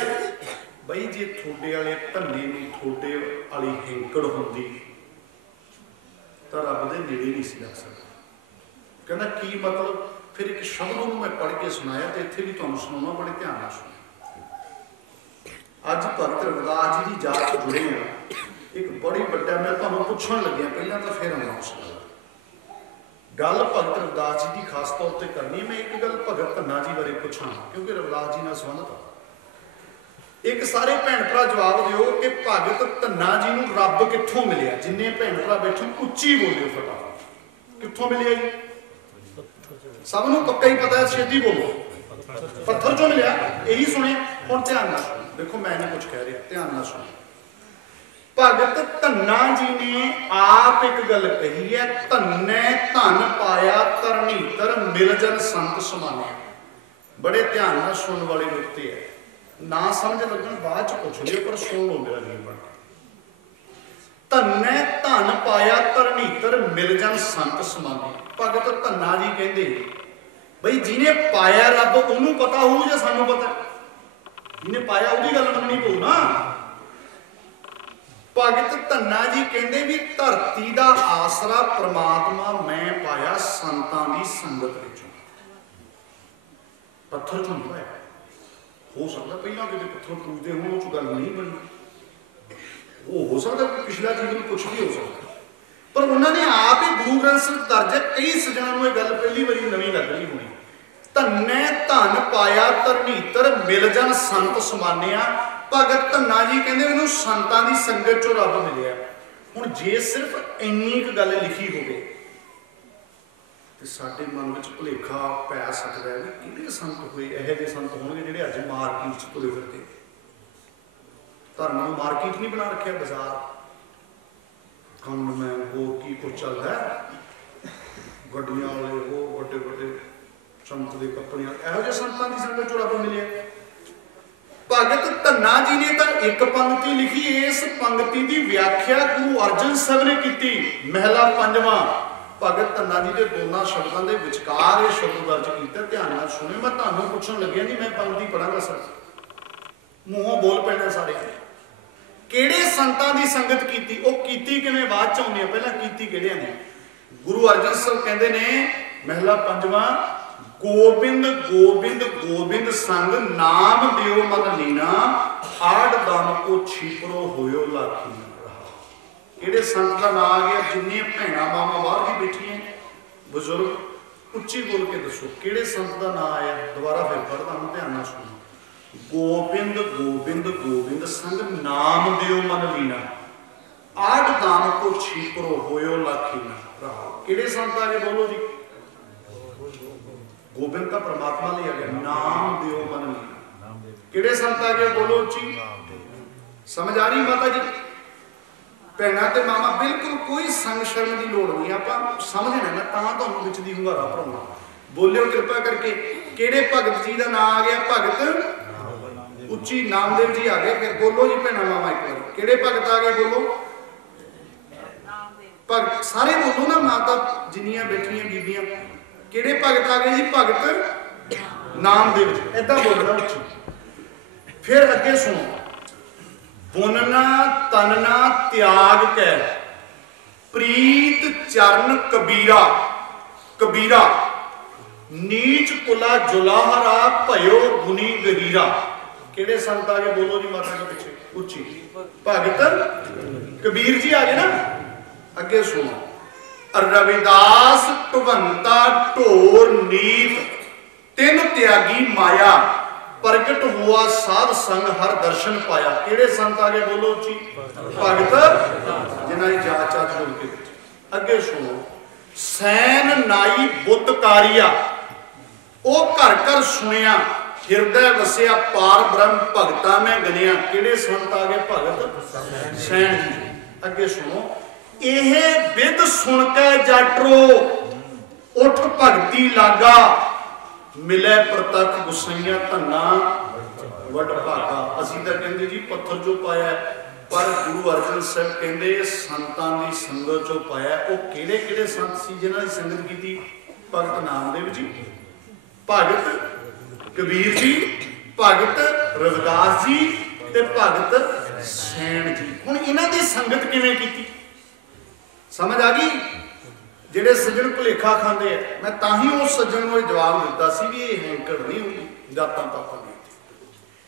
ਬਈ ਜੇ ਤੁਹਾਡੇ ਵਾਲੇ ਧੰਨੇ ਨੂੰ ਤੁਹਾਡੇ ਵਾਲੀ ਹੈਂਕੜ ਹੁੰਦੀ ਤਾਂ ਰੱਬ ਦੇ ਨੇੜੇ ਨਹੀਂ ਸੀ ਲੱਗ ਸਕਦਾ। ਕਹਿੰਦਾ ਕੀ ਮਤਲਬ? ਫਿਰ ਇੱਕ ਸ਼ਬਦ ਨੂੰ ਮੈਂ ਪੜ੍ਹ ਕੇ ਸੁਣਾਇਆ, ਤੇ ਇੱਥੇ ਵੀ ਤੁਹਾਨੂੰ ਸੁਣਾਉਣਾ, ਬੜੇ ਧਿਆਨ ਨਾਲ ਸੁਣੋ। ਅੱਜ ਭਗਤ ਰਵਿਦਾਸ ਜੀ ਦੀ ਜਾਤ ਤੋਂ ਜੁੜੇ ਆ, ਇੱਕ ਬੜੀ ਵੱਡਾ, ਮੈਂ ਤੁਹਾਨੂੰ ਪੁੱਛਣ ਲੱਗਿਆ ਪਹਿਲਾਂ ਤਾਂ ਫਿਰ ਅਨਾਉਂਸ ਗੱਲ ਭਗਤ ਰਵਿਦਾਸ ਜੀ ਦੀ ਖਾਸ ਤੌਰ ਤੇ ਕਰਨੀ। ਮੈਂ ਇੱਕ ਗੱਲ ਭਗਤ ਧੰਨਾ ਜੀ ਬਾਰੇ ਪੁੱਛਾਂ, ਕਿਉਂਕਿ ਰਵਿਦਾਸ ਜੀ ਨਾਲ ਸੰਬੰਧਤ ਆ। एक सारे भैन भरा जवाब दिओ कि भगत धन्ना जी नूं रब कित्थों मिलिया। जिन्ने भैन भरा बैठे उच्ची बोलियो फटाफट, कित्थों मिलिया जी? सब नूं पक्का ही पता है, छेती बोलो। पत्थर चों मिलिया, यही सुने। हुण ध्यान नाल सुनो, देखो मैं नहीं कुछ कह रहा, ध्यान नाल सुनो। भगत धन्ना जी ने आप एक गल कही है, धन्ने धन पाया धरनीतर मिल जन संत समाने। बड़े ध्यान नाल सुनने वाले नुक्ते है, ना समझ लगन बाद च पूछ लियो, पर सुन लो मेरा नियम बन। धन्ने धन पाया धरनीतर मिल जन संत समाने। भगत धन्ना जी कहते बई जिन्हें पाया रब उन्होंने पता हो या सानू पता? जिन्हें पाया उसकी गल मननी पऊ ना। भगत धन्ना जी कहते भी धरती का आसरा परमात्मा मैं पाया संतां दी संगत विचों। पत्थर चों नहीं पाया। हो सकता पहला कितने पत्थर पूजते हो गल नहीं बनी, वो हो सकता पिछला जीवन कुछ भी हो सकता, पर उन्होंने आप ही गुरु ग्रंथ ਸਾਹਿਬ दर्ज है। कई सज्जनों को गल पहली बारी नवी लग रही होनी। धन्ने धन पाया धरनीतर मिल जन संत समानिया। भगत धन्ना जी कहते मैनूं संतां दी संगत चों रब मिलिया। हुण जे सिर्फ इन्नी क गल लिखी होवे ते साडे मन विच भुलेखा पै सकदा है कि किहड़े संत होए, इहो ਜਿਹੇ संत होणगे जिहड़े अज मार्केट च तुरे फिरदे। धर्म नूं मार्केट नहीं बना रखिया, बाजार कम में वो की कुछ चलदा है, गड्डियां वाले वो वड्डे वड्डे संत दे कपड़े, इहो ਜਿਹੇ संतां दी संगत चों रब मिलिया। भगत धन्ना जी ने तो एक पंक्ति लिखी, इस पंक्ति की व्याख्या गुरु अर्जन साहब ने की। महला पंजवां भगत धन्ना जी के दोनों शब्दों के विचकार ये शब्द दर्ज किया। ध्यान नाल सुने, मैं तुहानूं पुछण लग्या जी, मैं पंक्ति पढ़ांगा सर, मूहों बोल पैना सारे। किहड़े संतां दी संगत कीती? वो कीती किवें बाद च आउंदी है, पहलां कीती किहड़ियां ने? गुरु अर्जन साहब कहंदे ने महला पंजवां, गोबिंद गोबिंद गोबिंद संग नाम दियो मन लीना, आड़ दान को छिपरो होयो लाखी। किहड़े संत का नाम आ गया? जिन्नी भैणां मावां बाहर भी बैठियां बजुर्ग, उच्ची बोल के दसो किहड़े संत का नाम आया? दोबारा फिर पढ़दा हूं, ध्यान नाल सुनो। गोबिंद गोबिंद गोबिंद संग नाम दियो मन लीना, आड़ दान को छिपरो होयो लाखी। किहड़े संत आ गए? बोलो जी। गोबिंद का परमात्मा ले आ गया, नाम दियो मन लीना। किहड़े संत आ गए? बोलो जी। समझ आ रही माता जी? भैणां ते मामा बिल्कुल कोई संग शर्म की लोड़ नहीं, आप समझना। मैं तुहानूं विच दी हुंगारा भराउणा, बोलियो कृपा करके। किहड़े भगत जी का नाम आ गया? भगत उच्ची नामदेव जी आ गए। फिर बोलो जी भैणां मामा एक बार, किहड़े भगत आ गए? बोलो भगत सारे बोलो ना, माता जिन्नियां बैठियां बीबियां, किहड़े भगत आ गए जी? भगत नामदेव जी। ऐदा बोलना उच्ची। फिर अगे सुनो, बुनना तनना त्याग कै प्रीत चरण कबीरा, कबीरा नीच कुला जुलाहरा भयो गुनी गहीरा। किहड़े संत आ गए? बोलो जी माता के पीछे उच्ची। भगत कबीर जी आ गए ना। अगे सुनो, रविदास टुवंता ढोर नीत तिन त्यागी माया, प्रगट हुआ साध संग हर दर्शन पाया। किहड़े संत आ गए? बोलो जी। भगत जिन्हां दी जात चात बोल के। अगे सुनो, सैन नाई बुद्धकारिया ओ घर घर सुनिया, हिरदे वसिया पार ब्रह्म भगता में गनिया। किहड़े संत आ गए? भगत सैन जी। अगे सुनो, एहे विद सुन के जाटरो उठ भगती लागा, मिले प्रतख गुसाइया धन्ना वड भागा। असीं तां कहंदे जी पत्थर चों पाया, पर गुरु अर्जन साहब कहंदे संतां दी संगत चों पाया। वो किहड़े किहड़े संत सी जिन्हां दी संगत कीती? भगत नामदेव जी, भगत कबीर जी, भगत रविदास जी ते भगत सैन जी। हुण इन्हां दी संगत किवें कीती? समझ आ गई? ਜਿਹੜੇ सज्जन भुलेखा खाते हैं, मैं ताही उस सज्जन को जवाब दिता सी भी ये हैंकड़ नहीं होंगी जातां पातां दी।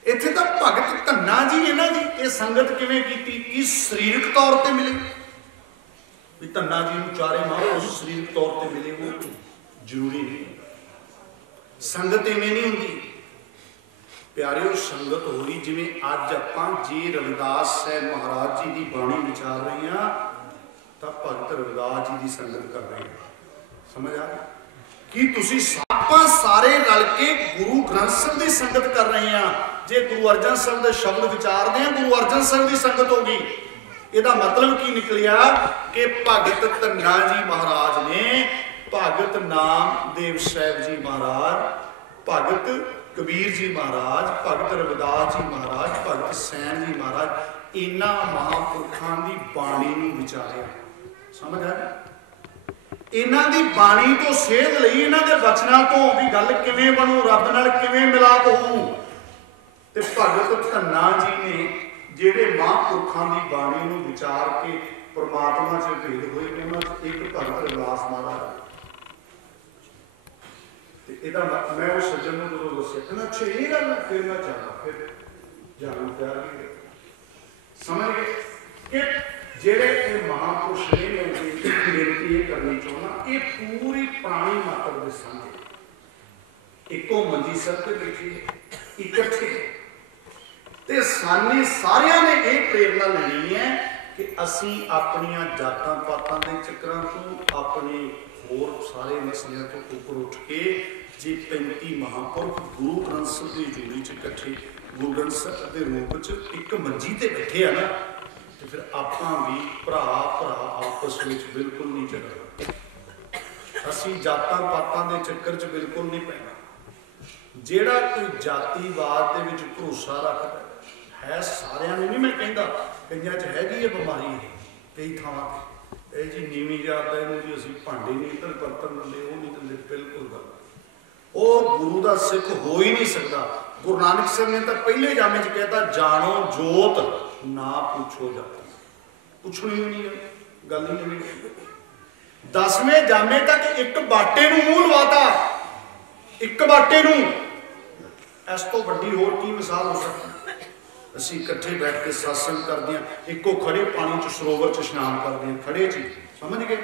इत्थे तां भगत धन्ना जी इन्हां दी ये संगत किवें कीती? कि सरीरक तौर पर मिले भी धन्ना जी नूं चारे महापुरुष सरीरक तौर पर मिले, वो जरूरी नहीं। संगत इवें नहीं होंदी। प्यारिओ संगत होई जिवें अज आपां जी रविदास साहब महाराज जी की बाणी विचार रहे हैं तो भगत रविदास जी की संगत कर रहे हैं। समझ आ कि तुसी आपां सारे रल के गुरु ग्रंथ साहिब की संगत कर रहे हैं। जे गुरु अर्जन साहिब के शब्द विचारते हैं गुरु अर्जन साहिब की संगत होगी। ਇਹਦਾ मतलब की निकलिया कि भगत धन्ना जी महाराज ने भगत नामदेव साहब जी महाराज, भगत कबीर जी महाराज, भगत रविदास जी महाराज, भगत सैन जी महाराज इन्हां महापुरखों की बाणी नूं विचारिया। समझ आ इन्हां दी बाणी तो सेध लई, इन्हां दे बचनां तो भी गल किवें बनू, रब नाल किवें मिलाप होऊ। ते भगत धन्ना जी ने ਜਿਹੜੇ महापुरखों की बाणी नूं विचार के परमात्मा च भेद होए, उन्होंने एक भगत रविदास महाराज। मैं उस सज्जन को जो दस्या कहना अच्छा ये गल फिर मैं चलना फिर जानू प्यार भी समझ गए कि जेड़े महापुरुष ने बेनती ये करनी चाहना ये पूरी पुरानी मात्र के सामने एको मंजी सर के बैठे इकट्ठे ते साने सारिया ने यह प्रेरणा लेनी है कि असी अपनिया जातां पातां दे चक्करां तो अपने होर सारे मसलियां तो ऊपर उठ के जे 35 महापुरख गुरु ग्रंथ साहिब की जोड़ी च इकट्ठे गुरु ग्रंथ साहिब के रूप च एक मंजी ते बैठे है ना, तो फिर आपां भी भरा भरा आपस में बिल्कुल नहीं झगड़ना। असी जातां पातां दे चक्कर च बिल्कुल नहीं पैना। जेड़ा कोई जातिवाद दे विच भरोसा रखदा है सारियां ने नहीं, मैं कहता कईयां च हैगी है बीमारी कई थावां ते जी नीवीं जात दा इहनूं जी असीं भांडे नहीं इधर बर्तन दिंदे वो नहीं दिंदे। बिल्कुल गल वो गुरु का सिख हो ही नहीं सकता। गुरु नानक साहब ने तो पहले जामे च कहता जानो जोत ना पूछो जाति, पूछनी ही नहीं गल ही नहीं। 10वें जामे तक एक बाटे नूं मूंह लवाता, एक बाटे नूं। इस तो वड्डी होर की मिसाल हो सकती। असीं इकट्ठे बैठ के सत्संग करते हैं, एको खड़े पानी च सरोवर च स्नान करते हैं, खड़े च समझ गए।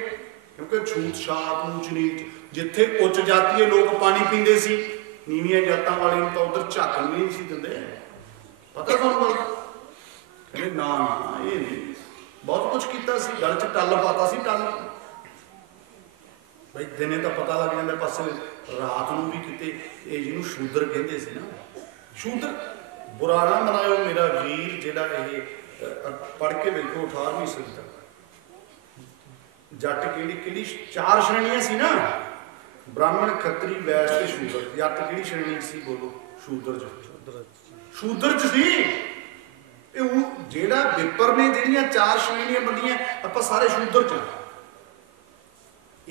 क्योंकि छूत छात ऊंच नीच जिथे उच्च जातीय लोग पानी पींदे सी नीवियां जातां वाले तो उधर झाकण भी नहीं दिंदे। पता कौन बोल कहते ना ना ये नहीं बहुत कुछ किया सी, गल च टल पाता सी। टल भाई दिने तो पता लग जाता, पासे रात नूं भी किते ये जिन्होंने शूद्र कहते सी ना, शूद्र बुरा ना मनाओ मेरा वीर जिहड़ा ये पढ़ के बिल्कुल उठा नहीं सकता। जट कि 4 श्रेणियां सी ना, ब्राह्मण खत्री वैश्य ते शूद्र। जट कि श्रेणी सी बोलो? शूद्र शूद्र च सी। जेड़ा विपर ने जिहड़ियां 4 श्रेणियां बंदियां आपां सारे शूद्र च।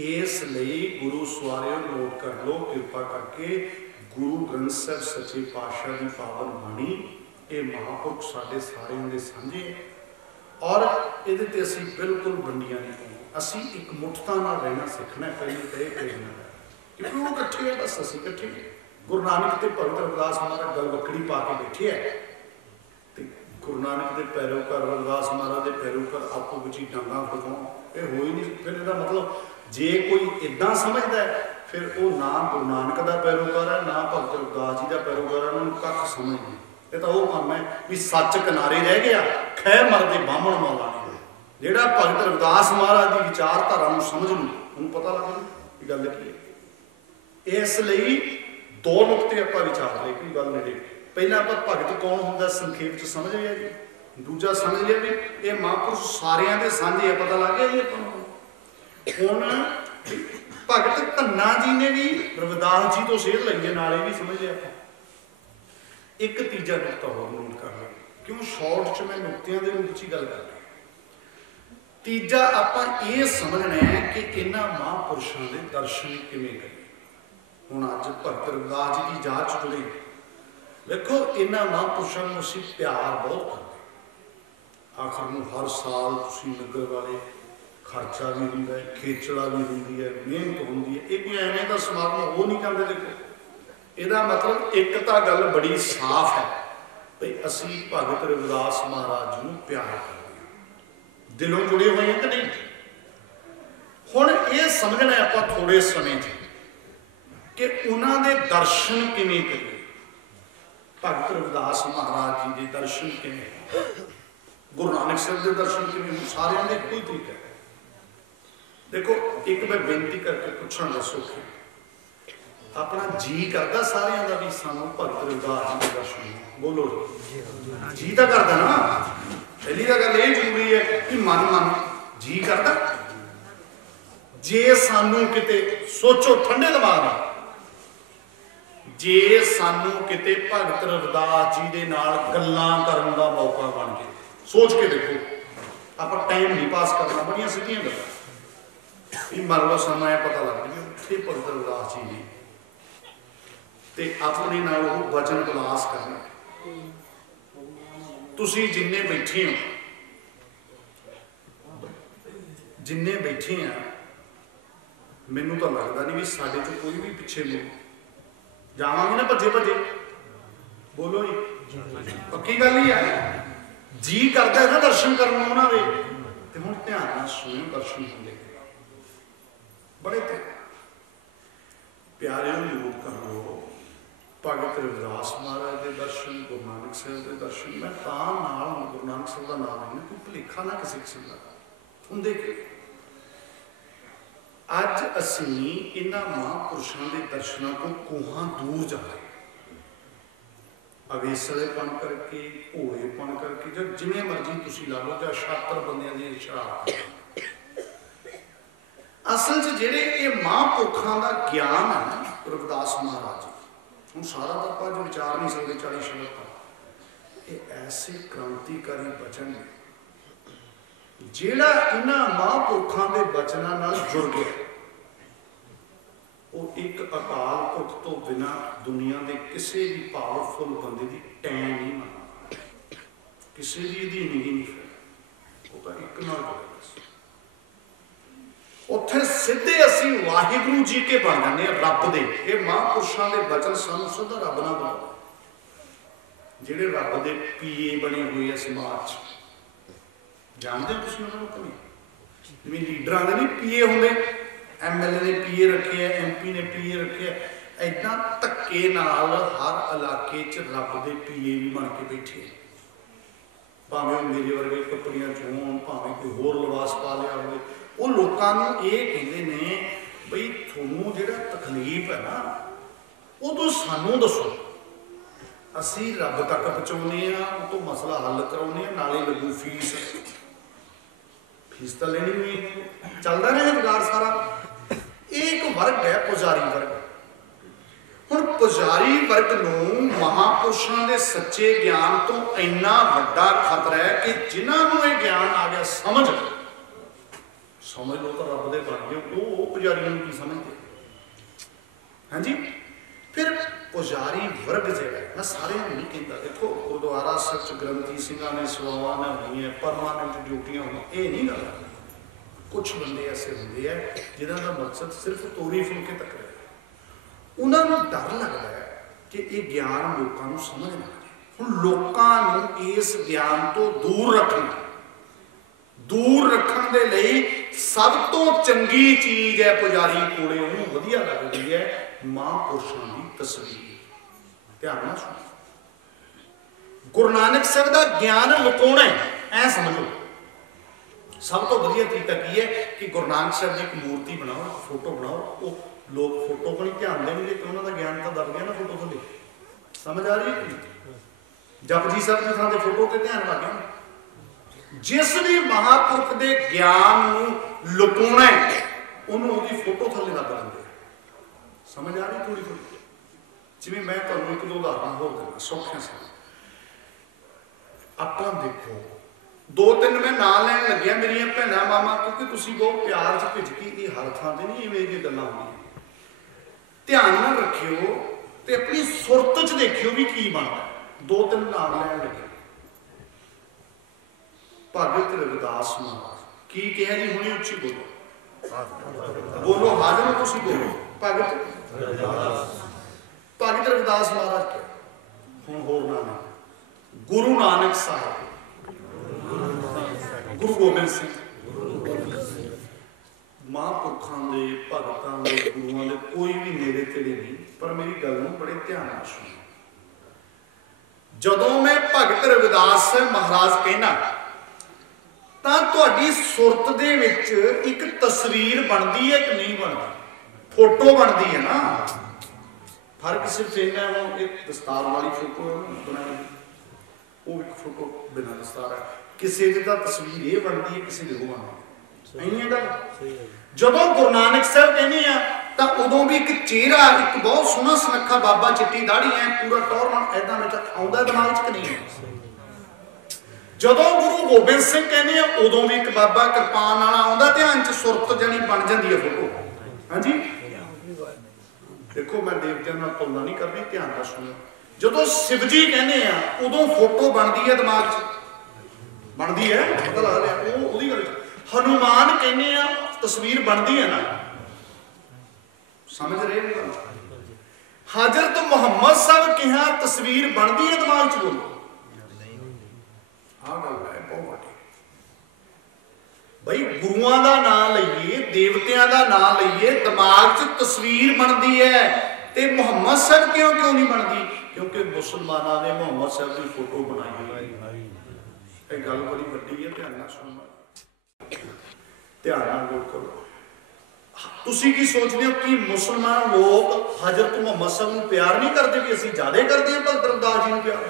इसलिए गुरु सवारियों नोट कर लो कृपा करके, गुरु ग्रंथ साहिब सच्चे पातशाह की पावन बाणी ये महापुरख साडे सारिਆਂ ਦੇ ਸਾਂਝੇ और ਇਹਦੇ ਤੇ ਅਸੀਂ बिल्कुल ਵੰਡੀਆਂ नहीं पाਉਣਾ। ਅਸੀਂ एक मुठता ਨਾਲ रहना सीखना पहले तो यह प्रेरणा है क्योंकि वो इकट्ठे है, बस ਅਸੀਂ इकट्ठे। गुरु नानक ते भगत रविदास महाराज गल बकड़ी पा के बैठे है ते गुरु नानक के पैरोकार रविदास महाराज के पैरोकार आपो विच ही डांगा फसाउण ये हो ही नहीं। फिर इसका मतलब जे कोई इदां समझदा है फिर वो ना गुरु नानक का पैरोकार है ना भगत रविदास जी का पैरोकार है, उन्होंने कख समझ नहीं। ये तो वो काम है भी सच किनारे रह गया खै मरदे बामण मौला ने। जिहड़ा भगत रविदास महाराज की विचारधारा नूं समझ लूँ उन्होंने पता लग जू गल की है। इसलिए 2 नुकते आप विचार ले कोई गल नहीं। पहला आप भगत कौन होंदा संखेप च समझ लिया जी, दूजा समझ लिया भी ये महापुरुष सारिਆਂ ਦੇ ਸਾਂਝੇ है, पता लग गया जी। हुण भगत धन्ना जी ने भी रविदास जी तो सेध लई है, नाले भी समझ लिया। एक तीजा नुकता होर नोट कर लो क्यों शॉर्ट च मैं नुकतियां के रूप च गल कर रहा। तीजा आपां ये समझना है कि इन्हां महापुरुषों के दर्शन किवें करिए। हुण अज भगत रविदास जी की जात च जुड़े देखो, इन्हां महापुरुषों नूं असीं प्यार बहुत करते। आखिर में हर साल तुसीं नगर वाले खर्चा भी होंदा है, खेचड़ा भी होंदी है, मेहनत होंदी है। ये कोई एवें दा समागम हो नहीं करते। देखो ਇਹਦਾ मतलब एक तो गल बड़ी साफ है भाई असी भगत रविदास महाराज जी को प्यार करते हैं, दिलों जुड़े हुए हैं कि नहीं। हुण ये समझना आप थोड़े समय कि उन्होंने दर्शन किवें करिए। भगत रविदास महाराज जी के दर्शन किवें, गुरु नानक साहब के दर्शन किवें, सारिਆਂ ਦੇ कोई तरीका है। देखो एक मैं बेनती करके पूछना दसो कि अपना जी करता सारिਆਂ ਦਾ भी सानू भगत रविदास जी के दर्शन हो? बोलो जी तो करता ना। पहली तो गल ये जरूरी है कि मन मन जी करता। जे सानू किते सोचो ठंडे दिमाग नाल, जे सानू किते भगत रविदास जी दे नाल गल्लां करन दा मौका बन गया, सोच के देखो, आप टाइम नहीं पास करना, बड़ियां सीधियां गल्लां मान लो सानू ऐ पता लग गया उत्थे भगत रविदास जी ने ते अपने नाल वो वचन विलास करना। तुसी जिन्ने बैठे हो, जिन्ने बैठे हैं, मैनू तो लगता नहीं भी साढ़े चो कोई भी पिछे मुड़ जावांगे ना भजे भजे। बोलो जी पक्की गल ही है। जी करता है ना दर्शन करना उन्होंने, तो हुण ध्यान नाल सुनो, दर्शन होंगे बड़े प्यारे योग कर लो। भगत रविदास महाराज के दर्शन, गुरु नानक साहब के दर्शन, मैं नाल गुरु नानक साहब का नाम लेना, कोई भुलेखा ना किसी किसी का होंदे कि अज असी इन्हां महापुरुषों के दर्शनों को कोहां दूर जा रहे, अवेसलेपन करके, भोलेपन करके, जब जिमें मर्जी तुसी ला लो, चाहे शातर बंदियां दी शरारत। असल च जिहड़े ये महापुरुषों का ज्ञान है ना, रविदास महाराज जी हम सारा तो आप विचार नहीं सकते 40 शब्द का, ये ऐसे क्रांतिकारी वचन ने जिहड़ा इन्हां महापुरुषों के वचनों नाल जुड़ गया, वो एक अकाल पुरख तो बिना दुनिया के किसी भी पावरफुल बंदे की टैन नहीं मानता, किसी की अधीनगी नहीं फिर, वो तो एक नाल जुड़ गया। उत्थे सीधे असी वाहिगुरू जी के बन जाने, रब दे। ये महापुरुषों के वचन सानू सीधा रब ना बनाओ, जिहड़े रब दे पीए बने हुए हैं समाज, जानते हो तुसीं उन्हां नूं? जिवें लीडरां दे नहीं पीए हुंदे, MLA ने पीए रखे है, MP ने पीए रखे है, इदां धक्के नाल हर इलाके च रब दे पीए भी बन के बैठे, भावें मेरे वर्गे कपड़ियां च होण, भावें कोई होर लिबास पा लिया होवे। वो लोगों को ये कहते हैं बई थोनों जिहड़ा तकलीफ है ना, वो तो सानू दसो, असी रब तक पहुँचाने, वो तो मसला हल कराने, नाले लगू फीस, फीस तो लेनी हुई, चलता रहा जुगाड़ सारा। एक वर्ग है पुजारी वर्ग। हुण पुजारी वर्ग नूं महापुरुषों के सच्चे ज्ञान तो इन्ना वड्डा खतरा है कि जिन्होंने ये ज्ञान आ गया समझ लो तो रब दे बन गए, वो पुजारियों की समझते हाँ जी। फिर पुजारी वर्ग जो है, मैं सारे नहीं कहता, देखो गुरुद्वारा सच ग्रंथी सिंह ने सेवावां होनी है, परमानेंट ड्यूटियां होनी, ये नहीं गल। कुछ बंदे ऐसे होंगे है जिन्हों का मकसद सिर्फ तोरी फुलके तक रहे, उन्होंने डर लगता है कि ये ज्ञान लोगों को समझ ना आए। हुण लोगों को इस ज्ञान तो दूर रखना, दूर रखने के लिए सब तो चंगी चीज है पुजारी कोले उन्होंने वधिया लगती है महापुरुषों की तस्वीर। ध्यान नाल सुनो, गुरु नानक साहब का ज्ञान लुकाउणा है, ऐ समझो। सब तो वधिया तरीका की है कि गुरु नानक साहब जी की मूर्ति बनाओ, फोटो बनाओ, वो लोग फोटो को नहीं ध्यान देंगे तो उन्होंने ज्ञान तो दब गया ना फोटो थले। समझ आ रही है? जपजी साहब की थां ते फोटो ते ध्यान लग गया। जिस भी महापुरुष के ज्ञान लुकाउणा है उन्होंने उसकी फोटो थले दब देंगे। समझ आ रही थोड़ी थोड़ी? जिवें मैं तुहानूं एक दो उदाहरण होर देना सौखियां सी। आपां देखो 2-3 मैं नाम लैन लग्या मेरिया भैणां मामा, क्योंकि तुसीं बहुत प्यार च भिज के ये हर थां ते नहीं इवें दी गल्लां होंदियां। ध्यान नाल रखियो ते अपनी सुरत च देखियो भी की बनदा। 2-3 नाम लैन लगे। भगत रविदास महाराज की कहा जी, हुणे उच्ची बोलो, बोलो हाजर तुसीं बोलो। भगत रविदास महाराज क्या हुण होर नाम है गुरु नानक साहब, गुरु गोबिंद सिंह, महापुरुषों के भगतों के गुरुओं के कोई भी नेड़े तेड़े नहीं, पर मेरी गल नूं बड़े ध्यान नाल सुनो। जदों मैं भगत रविदास महाराज कहना तां तुहाडी सुरत दे विच एक तस्वीर बनती है कि नहीं बनती, फोटो बनती है ना। फर्क सिर्फ इन्ना है, एक दस्तार वाली फोटो बनाई, वो एक फोटो बिना दस्तार है, किसी की तस्वीर ये बनती है, किसी की वो बनती है। जदों गुरु नानक साहब कहने तो उदों भी एक चेहरा, एक बहुत सोहना सुनखा बाबा, चिट्टी दाढ़ी है, पूरा टौरमन ऐदा में आउंदा दिमाग च कि नहीं है। जदों गुरु गोबिंद सिंह कहने उदों भी एक बाबा कृपान वाला आउंदा, ध्यान च सुरत जनी बन जाती है फोटो। हाँ जी, देखो मैं देवतियों नाल तुलना नहीं करनी, ध्यान नाल सुनो। जदों शिव जी कहने उदों फोटो बनती है, दिमाग च बनती है, पता लग रहा वो उहदी गल। हनुमान कहने तस्वीर बनती है ना, समझ रहे हो। हजरत मुहम्मद साहब कहा तस्वीर बनती है दिमाग च, बोलो आ गल है बहुत वड्डी। भाई गुरुआं दा नाम लईए, देवतियां दा नाम लईए, दिमाग च तस्वीर बनती है, ते मुहम्मद साहब क्यों नहीं बनती? क्योंकि मुसलमानों ने मुहम्मद साहब की फोटो बनाई है। ये गल बड़ी वड्डी है, ध्यान नाल सुनो, ध्यान नाल गौर करो। तुसी की सोचते हो कि मुसलमान लोग हजरत मुहम्मद साहब को प्यार नहीं करते, भी असीं ज़्यादा करते हैं भगत रविदास जी को प्यार?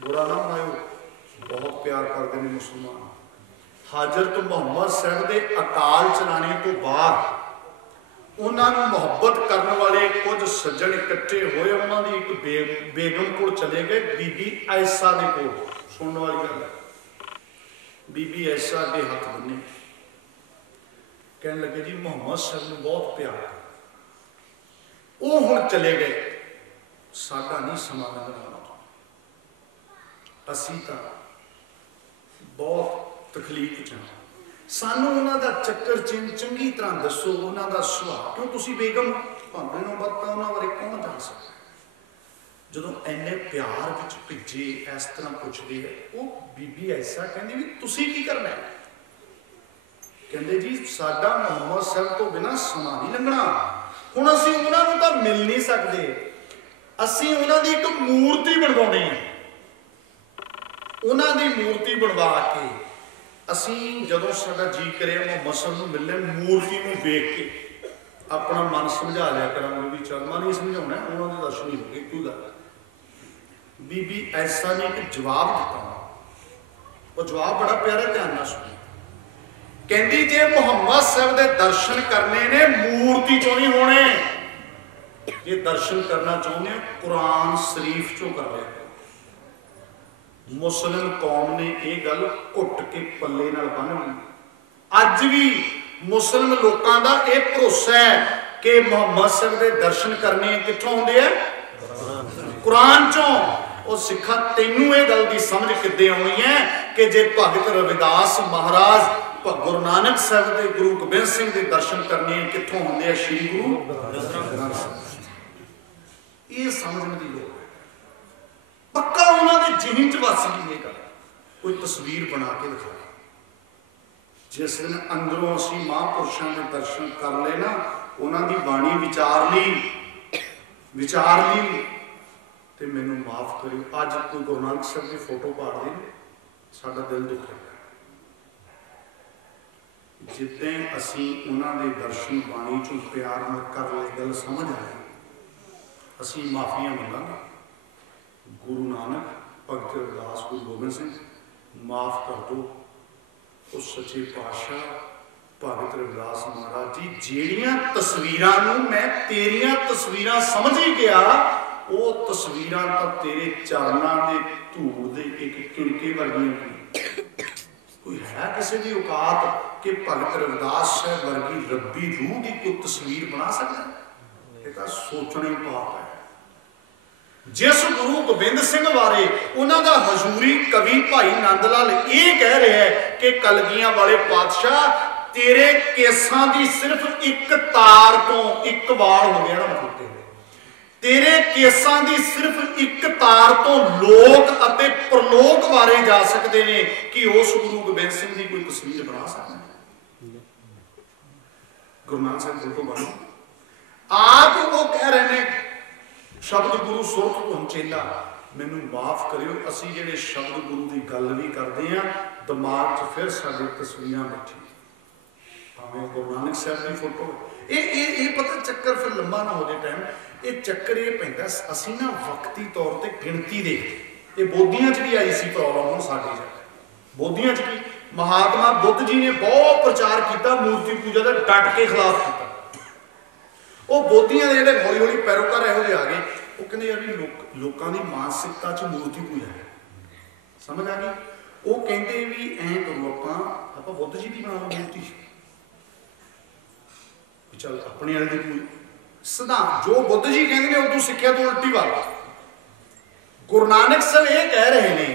बुरा ना मनाओ, बहुत प्यार करते हैं मुसलमान। हजरत मुहम्मद साहब के अकाल चलाने तो बाद उन्होंने मुहब्बत करने वाले कुछ सज्जन इकट्ठे होए, उन्होंने एक बेगम को चले गए, बीबी ऐसा के कोल। सुनने वाली गल, बीबी ऐसा के हथ बन्ने, कहने लगे जी मुहम्मद साहब ने बहुत प्यार कर, वो हुण चले गए, साडा नहीं समा लंघना, असीं तां बहुत तकलीफ च हां, सानू उन्हां दा चक्कर चंगी तरह दसो, उन्हां दा सुभाव। क्यों तुसीं बेगम भावें नूं बता उन्हां बारे कौन जान सकदा? जदों इन्ने प्यार विच भिजे इस तरह पुछदे है, वो बीबी ऐसा कहंदी भी तुसीं की करना है? कहते जी साडा मुहम्मद साहब तो बिना समा नहीं लंघना, हुण असीं उन्हां नूं तां मिल नहीं सकते, असीं उन्हां दी एक मूर्ति बनवाउणी है, उन्हां दी मूर्ति बनवा के असीं जदों साडा जी करे मुहम्मद साहब नूं मिलने, मूर्ति नूं वेख के अपना मन समझा लिया करांगे भी चल मन ही समझाउणा, उन्हां दे दर्शन ही हो गए, कोई गल। बीबी ऐसा ने एक जवाब दिता, वो जवाब बड़ा प्यारा, ध्यान नाल सुणो। कहती जे मुहम्मद साहब के दर्शन करने ने मूर्ति चो नहीं होने, जे दर्शन करना चाहते हो कुरान शरीफ चो कर लिया। मुस्लिम कौम ने यह गल घुट के पल्ले नाल बन ली। अज भी मुस्लिम लोगों का यह भरोसा है कि मुहम्मद साहब के दर्शन करने कित्थों होंदे है? कुरान चो। और सिखा तैनूं यह गल की समझ किद्दां आउणी है कि जे भगत रविदास महाराज गुरु नानक साहब के, गुरु गोबिंद सिंह के दर्शन करने कित्थों होंदे है? श्री गुरु ग्रंथ साहिब। ये समझने की लोड़ है, पक्का उन्होंने जिहन च वस गई ये गल। कोई तस्वीर बना के दिखा, जिस दिन अंदरों असीं महापुरुषों के दर्शन कर ले ना, उन्होंने बाणी विचार ली तो मैनू माफ करियो, अज कोई गुरु नानक साहब की फोटो पाड़ दे, साडा दिल दुख है। जिद्दां असीं उन्होंने दर्शन बाणी चों प्यार नाल कर ले, गल समझ आए, असीं माफियां मंगांगे। गुरु नानक, भगत रविदास, गुरु गोबिंद सिंह माफ कर दो। उस सच्चे पातशाह भगत रविदास महाराज जी, जेड़ियां तस्वीरां नूं मैं तेरियां तस्वीरां समझ ही गया, वो तस्वीरां तां तेरे चरनां दे धूड़ दे एक किणके वर्गियां। कोई है किसी की औकात कि भगत रविदास साहब वर्गी रब्बी रूह की कोई तस्वीर बना सकता? ये तो सोचना ही पाप है। जिस गुरु गोबिंद सिंह बारे उन्होंने हजूरी कवि भाई नंद लाल ये कह रहे हैं कि कलगियां वाले पातशाह तेरे केसां की सिर्फ एक तार तो एक वाल हो गया ना, तेरे केसां की सिर्फ एक तार तो लोक अते प्रलोक बारे जा सकते हैं कि उस गुरु गोबिंद सिंह की कोई तस्वीर बना सकते? गुरु नानक साहब फोटो बनो, आप वो कह रहे हैं शब्द गुरु सुरत तुम चेला, मैनू माफ़ करियो, असी जिहड़े शब्द गुरु की गल भी करते हैं दिमाग च फिर साडी तस्वीरां बैठी, भावें गुरु नानक साहब की फोटो। ये पता चक्कर फिर लंबा ना हो जाए टाइम, ये चक्कर ये पैंदा असी ना वक्ती तौर पर गिणती दे, ये बोधियां च भी आई सी प्रॉब्लम हुण साडी च। बोधियां च की महात्मा बुद्ध जी ने बहुत प्रचार किया मूर्ति पूजा का, डट के खिलाफ किया। वो बोधियां के जिहड़े हौली हौली पैरोकार इहो जिहे आ गए, वो कहते यार भी लोगों की मानसिकता च मूर्ति पूजा है, समझ आ गई। वो कहते भी ऐं करो आप बुद्ध जी की बना लो मूर्ति, चल अपने वाले की सिद्धांत जो बुद्ध जी कहते हैं उदू सिक्ख्या तो उल्टी बात। गुरु नानक साहब ये कह रहे हैं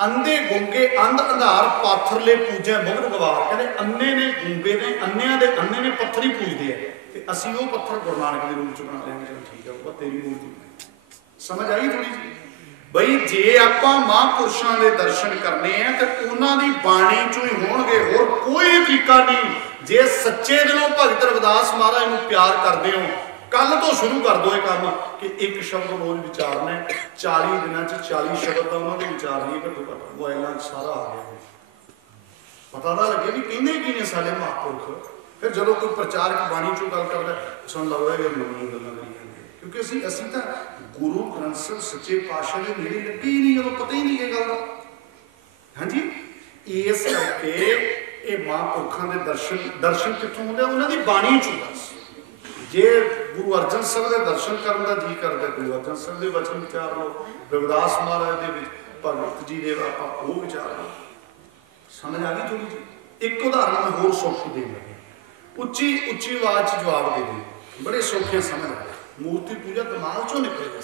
अंधे गुंगे अंध अंधार पाथरले पूजे मुगध गवार, कहते अन्ने ने गुंगे ने अन्निया दे अन्ने ने पत्थर ही पूजते हैं, ते असी वो पत्थर गुरु नानक के रूप च बना लेंगे। चल ठीक है वो तेरी मूर्ति, समझ आई थोड़ी जी बई। जे आपां महापुरुषों के दर्शन करने हैं तो उन्होंने बाणी चों ही होणगे, होर कोई तरीका नहीं। जे सच्चे दिलों भगत रविदास महाराज नूं प्यार करते हो, कल तो शुरू कर दो ये काम कि एक शब्द रोज विचारना, 40 दिनों 40 शब्द का उन्होंने विचार नहीं, घट्टो घट्ट मोबाइलों सारा आ गया, पता ना लगे भी कहने की ने सारे महापुरख। फिर जो कोई प्रचारक बाणी चो गल करता सुन लगता है नवीं गल्लां करी जांदे, क्योंकि असीं तां गुरु ग्रंथ साहिब सच्चे पातशाह दे नेड़े लगे ही नहीं, जो पता ही नहीं है गल का। हाँ जी, इस करके ये महापुरखों के दर्शन कितों होंदे, उन्होंने बाणी चो बस। जे गुरु अर्जन साहब के दर्शन करने का जी करता, गुरु अर्जन साहब के वचन विचार लो, रविदास महाराज के भगत जी के आप वो विचार लो, समझ आ गई थोड़ी जी। एक उदाहरण मैं होर सौखी देन लगे, उच्ची उच्ची आवाज जवाब दे दे, बड़े सौखे समझ आ गए। मूर्ति पूजा दिमाग चो निकल गया,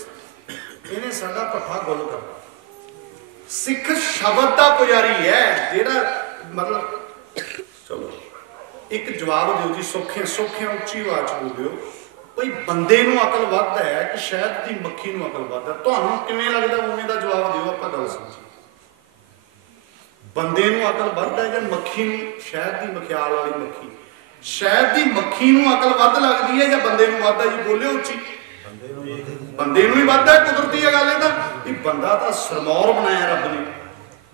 इन्हें साडा पट्ठा गुल कर। सिख शब्द का पुजारी है जेड़ा, मतलब चलो एक जवाब दो जी, सौखे सौखे उच्ची आवाज बोलियो भाई। बंदे नूं अकल वध है कि शहद की मक्खी नूं अकल वध है, तुहानूं किवें लगदा उवें दा जवाब दिओ, आपां गल समझी। बंदे नूं अकल वध है या मक्खी नूं, शहद की मखियाल वाली मक्खी, शहद की मक्खी नूं अकल वध लगदी है या बंदे नूं वध है जी? बोलिओ उच्ची, बंदे नूं ही वध है, कुदरती है गल इह कि बंदा तां सरमौर बनाया रब ने,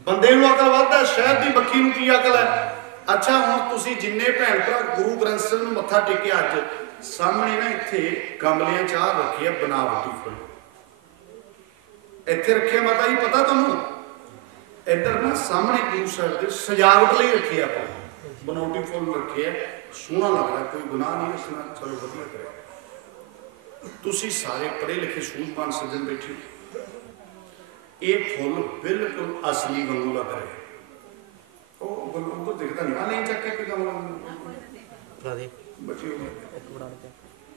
बंदे नूं अकल वध है, शहद की मक्खी नूं की अकल है? अच्छा हुण तुसीं जिन्ने भैन भरा गुरु ग्रंथ साहिब नूं मत्था टेकिया, अज सामने ना इत्थे गमलियां चाह रखी है बनावटी फुल, इत्थे रखे माता जी पता तुहानूं, इधर ना सामने गुरु साहिब दे सजावट लई रखे आपां बनावटी फुल रखे है, सोहना लगदा, कोई गुनाह नहीं इसना, चलो वधिया करे। तुसीं सारे पढ़े लिखे सूझवान सज्जन बैठे, ये फुल बिल्कुल असली वांगू लग रहे, दिखता नहीं चक्के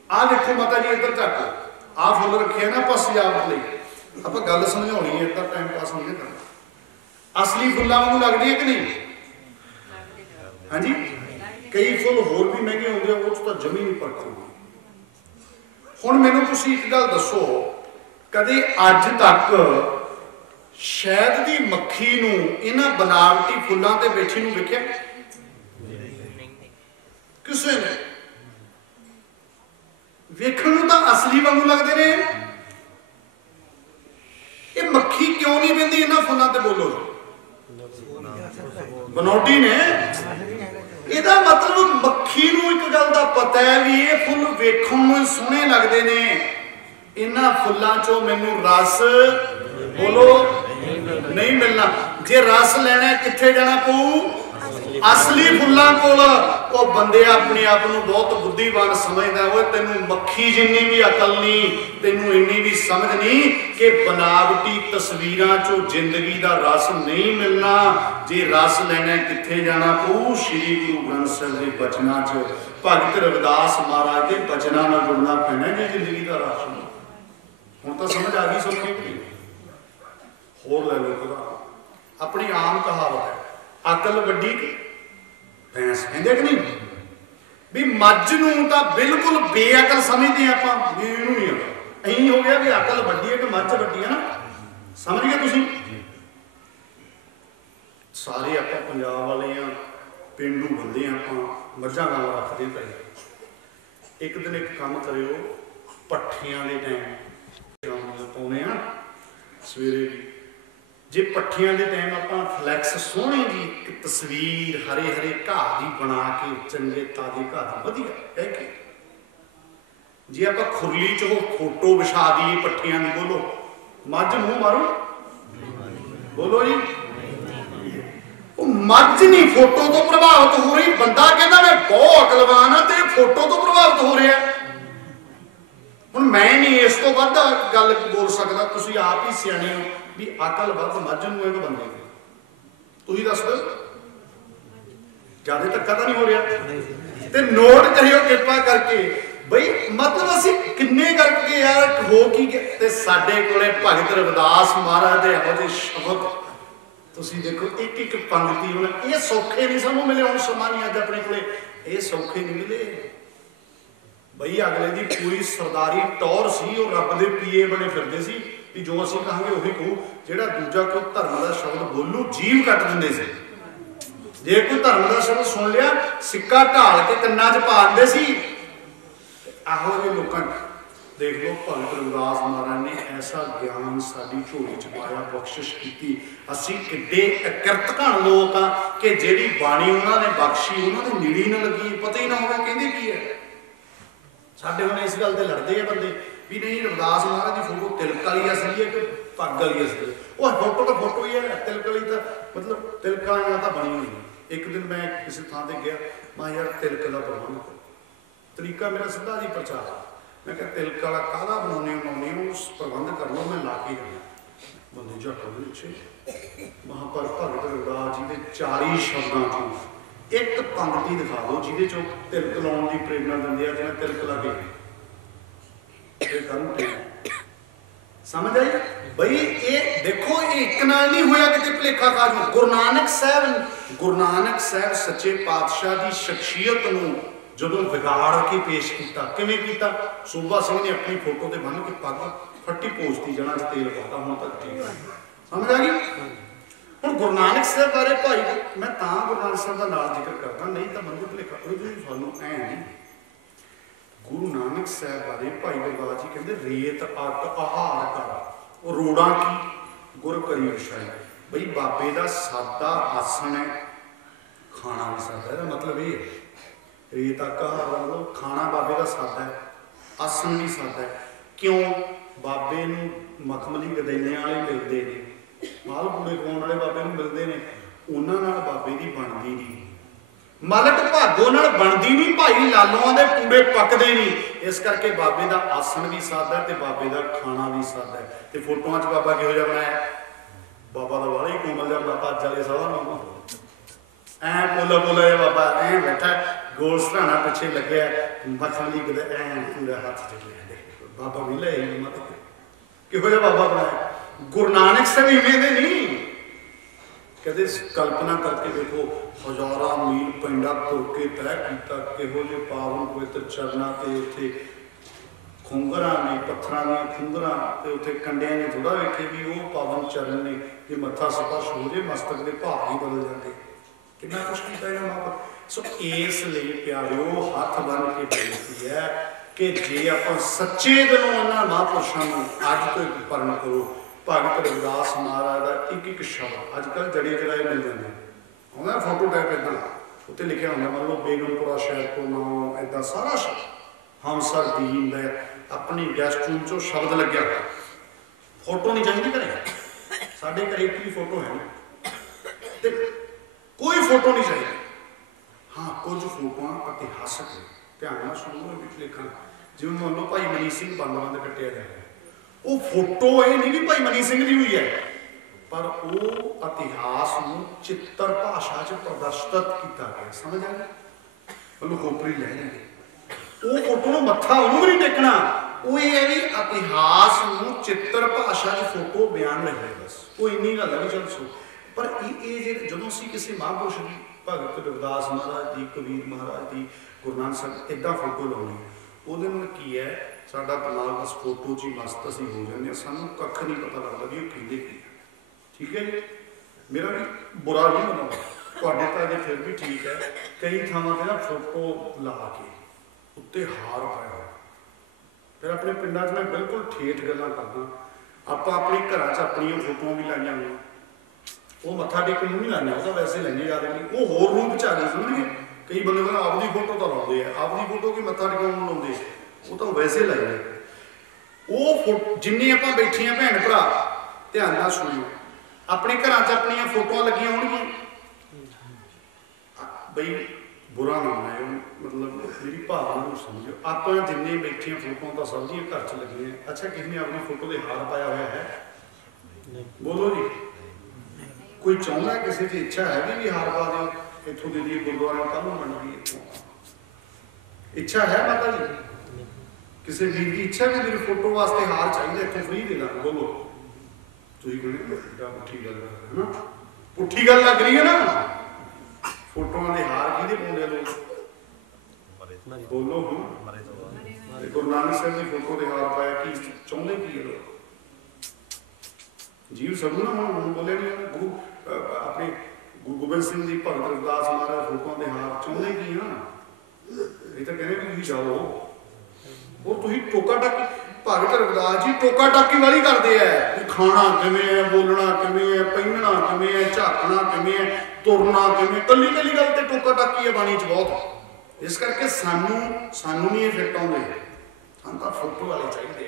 आ देखो माता जी इधर चक आ फुल रखे ना आप सजावट लई, आप गल समझानी है, इतना टाइम पास नहीं करना। असली फुलों वांगू लगती है कि नहीं? हाँ जी, कई फुल होर भी महंगे होंगे, वो जमी नहीं परख होगी। हुण मैनूं तुसीं एक गल दसो, कदे अज तक शहद की मक्खी नूं इन्हां बनावटी फुलों ते बैठी नूं वेखिआ? किसे ने? वेखण नूं तां असली वांगू लगदे ने, ये मक्खी क्यों नहीं बहिंदी इन्हां फुलों ते? बोलो, बनावटी ने। इहदा मतलब मक्खी नूं एक गल दा पता है भी ये फुल वेखण नूं सोहणे लगदे ने, इन्हां फुलों चों मैनूं रस, बोलो, नहीं मिलना। जे रस लेना कित्थे जाना पऊ? असली फुल्लां कोल। वो बंदे अपने आप को बहुत बुद्धिमान समझदा, वो तेनू मक्खी जिन्नी भी अकल नहीं, तेनू इन्नी भी समझ नहीं कि बनावटी तस्वीरां चो जिंदगी का रस नहीं मिलना। जे रस लेना कित्थे जाना पऊ? श्री गुरु ग्रंथ साहिब के बचनां च, भगत रविदास महाराज के बचनां नाल जुड़ना पैना जी जिंदगी का रस। हुण तां समझ आ गई सौखी कि होर लै लो। अपनी आम कहावत है, अकल वड्डी भैंस, कहते कि नहीं भी मझ नूं तां बिल्कुल बेअकल समझते हैं आपां, भी इहनूं नहीं अकल। अहीं हो गया भी अकल वड्डी है कि मझ वड्डी है ना, समझ गए तुसीं? सारे आपां पंजाब वाले आ, पेंडू बंदे आपां, मझां गावां रखदे पए। एक दिन एक काम करियो, पट्ठियां दे टाइम पाउने आ सवेरे भी जे पट्ठियां के टाइम आप फ्लैक्स सोहनी जी एक तस्वीर हरे हरे घाह की बना के चंगे ताजे घाह की वधिया है कि जे आप खुरली च वो फोटो विछा दी पट्ठियां की, बोलो मझ मूँह मारो, बोलो जी मझ नहीं फोटो तो प्रभावित हो रही, बंदा कहना मैं बहुत अकलवान हाँ तो फोटो तो प्रभावित हो रहा है। हुण मैं नहीं इस तो वध गल बोल सकता, तुसीं आप ही सियाणे हो भी अकल वध मझ नूं है कि बंदे नूं, तुसीं दस दो ज्यादा धक्का तो नहीं हो रहा। ते नोट करियो कृपा करके बई मतलब असीं किन्ने करके यार हो की ते साडे कोले भगत रविदास महाराज दे इहो जिहे शब्द तुसीं देखो एक एक पंक्ति हुण ये सौखे नहीं सानूं मिले, हुण समा नहीं अज अपने कोले ये सौखे नहीं मिले बई। अगले दी पूरी सरदारी टौर सी और रब दे पीए बने फिरदे सी भी जो असीं कहांगे उही कहू, जिहड़ा दूजा कोई धर्म दा शब्द बोलू जीव कट दिंदे सी, जे कोई धर्म दा शब्द सुन लिया सिक्का ढाल के कन्नां च पा दिंदे सी। आहो जे लोकां देख लो भगत रविदास महाराज ने ऐसा ज्ञान साडी झोली च पाया, बख्शिश की। असीं किड्डे अकिरत घण लोक आ कि जिहड़ी बाणी उन्होंने बख्शी उन्होंने नीड़ी न लगी, पता ही ना होवे कहंदे की है। साडे हुण इस गल ते लड़दे आ बंदे भी नहीं रविदास महाराज की फोटो तिलक वाली असली है कि पग वाली असली है। वो फोटो तो फोटो ही है, तिलक वाली तो मतलब तिलक वाली तो बनी हुई है। एक दिन मैं किसी थां ते गया, मैं यार तिलक का प्रबंध करो, तरीका मेरा सीधा जी प्रचार, मैं क्या तिलक वाला काला बनाने उस प्रबंध कर लो, मैं ला के जाना बंदे झट पीछे वहां पर भगत रविदास जी के 4 शब्दों चो एक पंक्ति दिखा दो जिहदे चो तिलक लाउण की प्रेरणा दिंदे आ, जिवें तिलक लगे समझ आई बई। ये देखो ये एक नाल नहीं होया किते भुलेखा खा। गुरु नानक साहब सच्चे पातशाह की शख्सियत नूं जदों बिगाड़ के पेश किया, किवें कीता? सूबा सिंह ने अपनी फोटो ते बन के पग फट्टी पोजती जना च तेल पाता, हुण तक ठीक समझ आ गई। हुण गुरु नानक साहब बारे भाई मैं तां गुरु नानक साहब का नाम जिक्र करदा, नहीं तो बंदे भुलेखा सानूं ऐ नहीं। गुरु नानक साहब बारे भाई रविदास जी कहते रेत अग आहार कर रोड़ा की गुर करी विछाई। बई बाबे का सादा आसन है, खाना भी सादा है, मतलब ये रेत अग आहार मतलब खाना बाबे का सादा है, आसन भी सादा है। क्यों? बाबे नूं मखमली गदैले वाले मिलते हैं, माल पूरे खवाउण वाले बाबे नूं मिलते हैं, उन्हां नाल बाबे की बनती नहीं, मलक भागो नाल बनती नहीं, भाई लालों के पूरे पकते नहीं। इस करके बाबे का आसन भी सादा है, बाबे का खाना भी सादा है। तो फोटों च बाबा किहो जिहा बनाया? बाबा का वाला ही कोमल जिहा बाबा अज वाले सभा ऐ पोला पोला जिहा बाबा ऐ बैठा, गोल सराहना पिछे लगे, मखमली कदे ऐ पूरा हाथ च लिया बाबा भी ले मत किहो जिहा बाबा बनाया? गुरु नानक साहब इवें दे नहीं, कहते कल्पना करके देखो हज़ारां मील पिंडा तुर के तय किया, किहो जे पावन पवित्र चरना ते उत्थे खुंगरां ने पत्थरां दी खुंगरां ते उत्थे कंडियां ने थोड़ा वेखे भी वो पावन चरण ने कि मत्था स्पर्श हो जाए मस्तक के भाव ही बदल जाते, कितना कुछ किया इन्हां मां। सो इसलिए प्यारिओ हाथ बन के बेनती है कि जे आपां सच्चे दिलों इन्हां महापुरुषां नूं अज तो एक परण करो। भगत रविदास महाराज का एक एक शब्द अजकल जड़े जड़ाए मिल जाते हैं, फोटो टाइप इदा उत्ते लिखा होंगे मान लो बेगमपुरा शहर को नाम इदा सारा शब्द हम सर दीन है अपनी गैस्ट रूम चो शब्द लग्या, फोटो नहीं चाहिए घरे, साढ़े घर एक भी फोटो है तो कोई फोटो नहीं चाहिए। हाँ कुछ फोटो इतिहासक है, ध्यान सुनो लिखा जिवें मान लो भाई मनी सिंह बंद कट्टिया जाए, वो फोटो ये नहीं भी भाई मनी सिंह की हुई है, पर वो इतिहास में चित्र भाषा च प्रदर्शित किया गया, समझ आ गया? मतलब खोपरी ले लेंगे वो फोटो में मत्था उन्होंने भी नहीं टेकना, वो ये है भी इतिहास में चित्र भाषा च फोटो बयान रहे बस, वो इन्नी गल है चल सो। पर ये जो असीं किसी महापुरुष की भगत रविदास महाराज की कबीर महाराज की गुरु नानक साहब इदा फोटो लाउणी ਉਹਦੇ ਨਾਲ ਕੀ ਹੈ ਸਾਡਾ ਦਿਮਾਗ ਬਸ फोटो च ही मस्त ਅਸੀਂ हो जाते हैं, सानू कख नहीं पता लगता भी वो कहते की है। ठीक है जी, मेरा भी बुरा नहीं मनाना ਤੁਹਾਡੇ ਤਾਂ ਅਜੇ फिर भी ठीक है, कई ਥਾਵਾਂ ਤੇ ना फोटो ला के उत्ते हार पाया होया, फिर अपने पिंडां 'ਚ मैं बिल्कुल ठेठ गल्लां करदा ਆਪਾਂ ਆਪਣੇ ਘਰਾਂ 'ਚ ਆਪਣੀਆਂ ਫੋਟੋਆਂ ਵੀ ਲਾਈਆਂ ਨੇ, ਉਹ ਮੱਥਾ ਟੇਕਣ ਨੂੰ ਨਹੀਂ ਲਾਈਆਂ, ਉਹ ਤਾਂ ਵੈਸੇ ਲਾਈਆਂ ਜਾ ਰਹੇ ਨੇ, ਉਹ ਹੋਰ ਰੂਪ 'ਚ ਆ ਗਏ ਸਮਝਗੇ। ਕਈ ਬੰਦੇ ਕਹਿੰਦੇ ਆਪਦੀ ਫੋਟੋ ਤਾਂ ਲਾਉਂਦੇ ਆ, ਆਪਦੀ ਫੋਟੋ ਕੀ ਮੱਥਾ ਟੇਕਣ ਨੂੰ ਲਾਉਂਦੇ, ਉਹ ਤਾਂ ਵੈਸੇ ਲਾਈਆਂ। ਉਹ ਜਿੰਨੇ ਆਪਾਂ ਬੈਠੇ ਆ ਭੈਣ ਭਰਾ, ਧਿਆਨ ਨਾਲ ਸੁਣਿਓ, ਆਪਣੇ ਘਰਾਂ 'ਚ ਆਪਣੀਆਂ ਫੋਟੋਆਂ ਲੱਗੀਆਂ ਹੋਣਗੀਆਂ ਬਈ, ਬੁਰਾ ਨਾ ਮਨਾਇਓ, ਮਤਲਬ ਮੇਰੀ ਭਾਵਨਾ ਨੂੰ ਸਮਝੋ। ਆਪਾਂ ਜਿੰਨੇ ਬੈਠੇ ਫੋਟੋਆਂ ਤਾਂ ਸਭ ਦੀਆਂ ਘਰ 'ਚ ਲੱਗੀਆਂ। ਅੱਛਾ, ਕਿਸੇ ਨੇ ਆਪਣੀ ਫੋਟੋ ਦੇ ਹਾਰ ਪਾਇਆ ਹੋਇਆ ਹੈ? ਬੋਲੋ ਜੀ। ਕੋਈ ਚਾਹੁੰਦਾ, ਕਿਸੇ ਦੀ ਇੱਛਾ ਹੈਗੀ ਵੀ ਹਾਰ ਪਾ ਦਿਓ, ਇੱਥੋਂ ਦੇ ਦੀ ਗੁਰਦੁਆਰਾ ਕੱਲ੍ਹ ਨੂੰ ਬਣ ਗਈ, ਇੱਥੋਂ ਇੱਛਾ ਹੈ ਮਾਤਾ ਜੀ? ਕਿਸੇ ਵੀਰ ਦੀ ਇੱਛਾ ਵੀ ਮੇਰੀ ਫੋਟੋ ਵਾਸਤੇ ਹਾਰ ਚਾਹੀਦਾ, ਇੱਥੋਂ ਫ੍ਰੀ ਦੇ ਦਾਂ? ਬੋਲੋ। ਤੁਸੀਂ ਕਹਿੰਦੇ ਪੁੱਠੀ ਗੱਲ ਹੈ ਨਾ, ਪੁੱਠੀ ਗੱਲ ਲੱਗ ਰਹੀ ਹੈ ਨਾ। ਫੋਟੋਆਂ ਦੇ ਹਾਰ ਕਿਹਦੇ ਪਾਉਂਦੇ ਲੋਕ? ਬੋਲੋ ਹੁਣ। ਗੁਰੂ ਨਾਨਕ ਸਾਹਿਬ ਦੀ ਫੋਟੋ ਦੇ ਹਾਰ ਪਾਇਆ, ਕੀ ਚਾਹੁੰਦੇ ਕੀ ਹੈ ਲੋਕ? ਜੀਵ ਸਭੂ ਨਾ ਹੁਣ ਬੋਲਿਆ ਨਹੀਂ, ਗੁਰੂ ਆਪਣੇ ਗੁਰੂ ਗੋਬਿੰਦ ਸਿੰਘ ਜੀ, ਭਗਤ ਰਵਿਦਾਸ ਮਹਾਰਾਜ ਫੋਟੋਆਂ ਦੇ ਹਾਰ ਚਾਹੁੰਦੇ ਕੀ ਆ? ਇਹ ਤਾਂ ਕਹਿੰਦੇ ਵੀ ਤੁਸੀਂ ਜਾਓ, ਉਹ ਤੁਸੀਂ ਟੋਕਾ ਟਾਕੀ, ਭਗਤ ਰਵਿਦਾਸ ਜੀ ਟੋਕਾ ਟਾਕੀ ਵਾਲੀ ਕਰਦੇ ਆ ਵੀ ਖਾਣਾ ਕਿਵੇਂ ਹੈ, ਬੋਲਣਾ ਕਿਵੇਂ ਹੈ, ਪਹਿਨਣਾ ਕਿਵੇਂ ਹੈ, ਝਾਕਣਾ ਕਿਵੇਂ ਹੈ, ਤੁਰਨਾ ਕਿਵੇਂ, ਕੱਲੀ ਕੱਲੀ ਗੱਲ ਤੇ ਟੋਕਾ ਟਾਕੀ ਹੈ ਬਾਣੀ 'ਚ ਬਹੁਤ। ਇਸ ਕਰਕੇ ਸਾਨੂੰ ਨਹੀਂ ਇਹ ਫਿੱਟ ਆਉਂਦੇ, ਸਾਨੂੰ ਤਾਂ ਫੋਟੋ ਵਾਲੇ ਚਾਹੀਦੇ ਆ।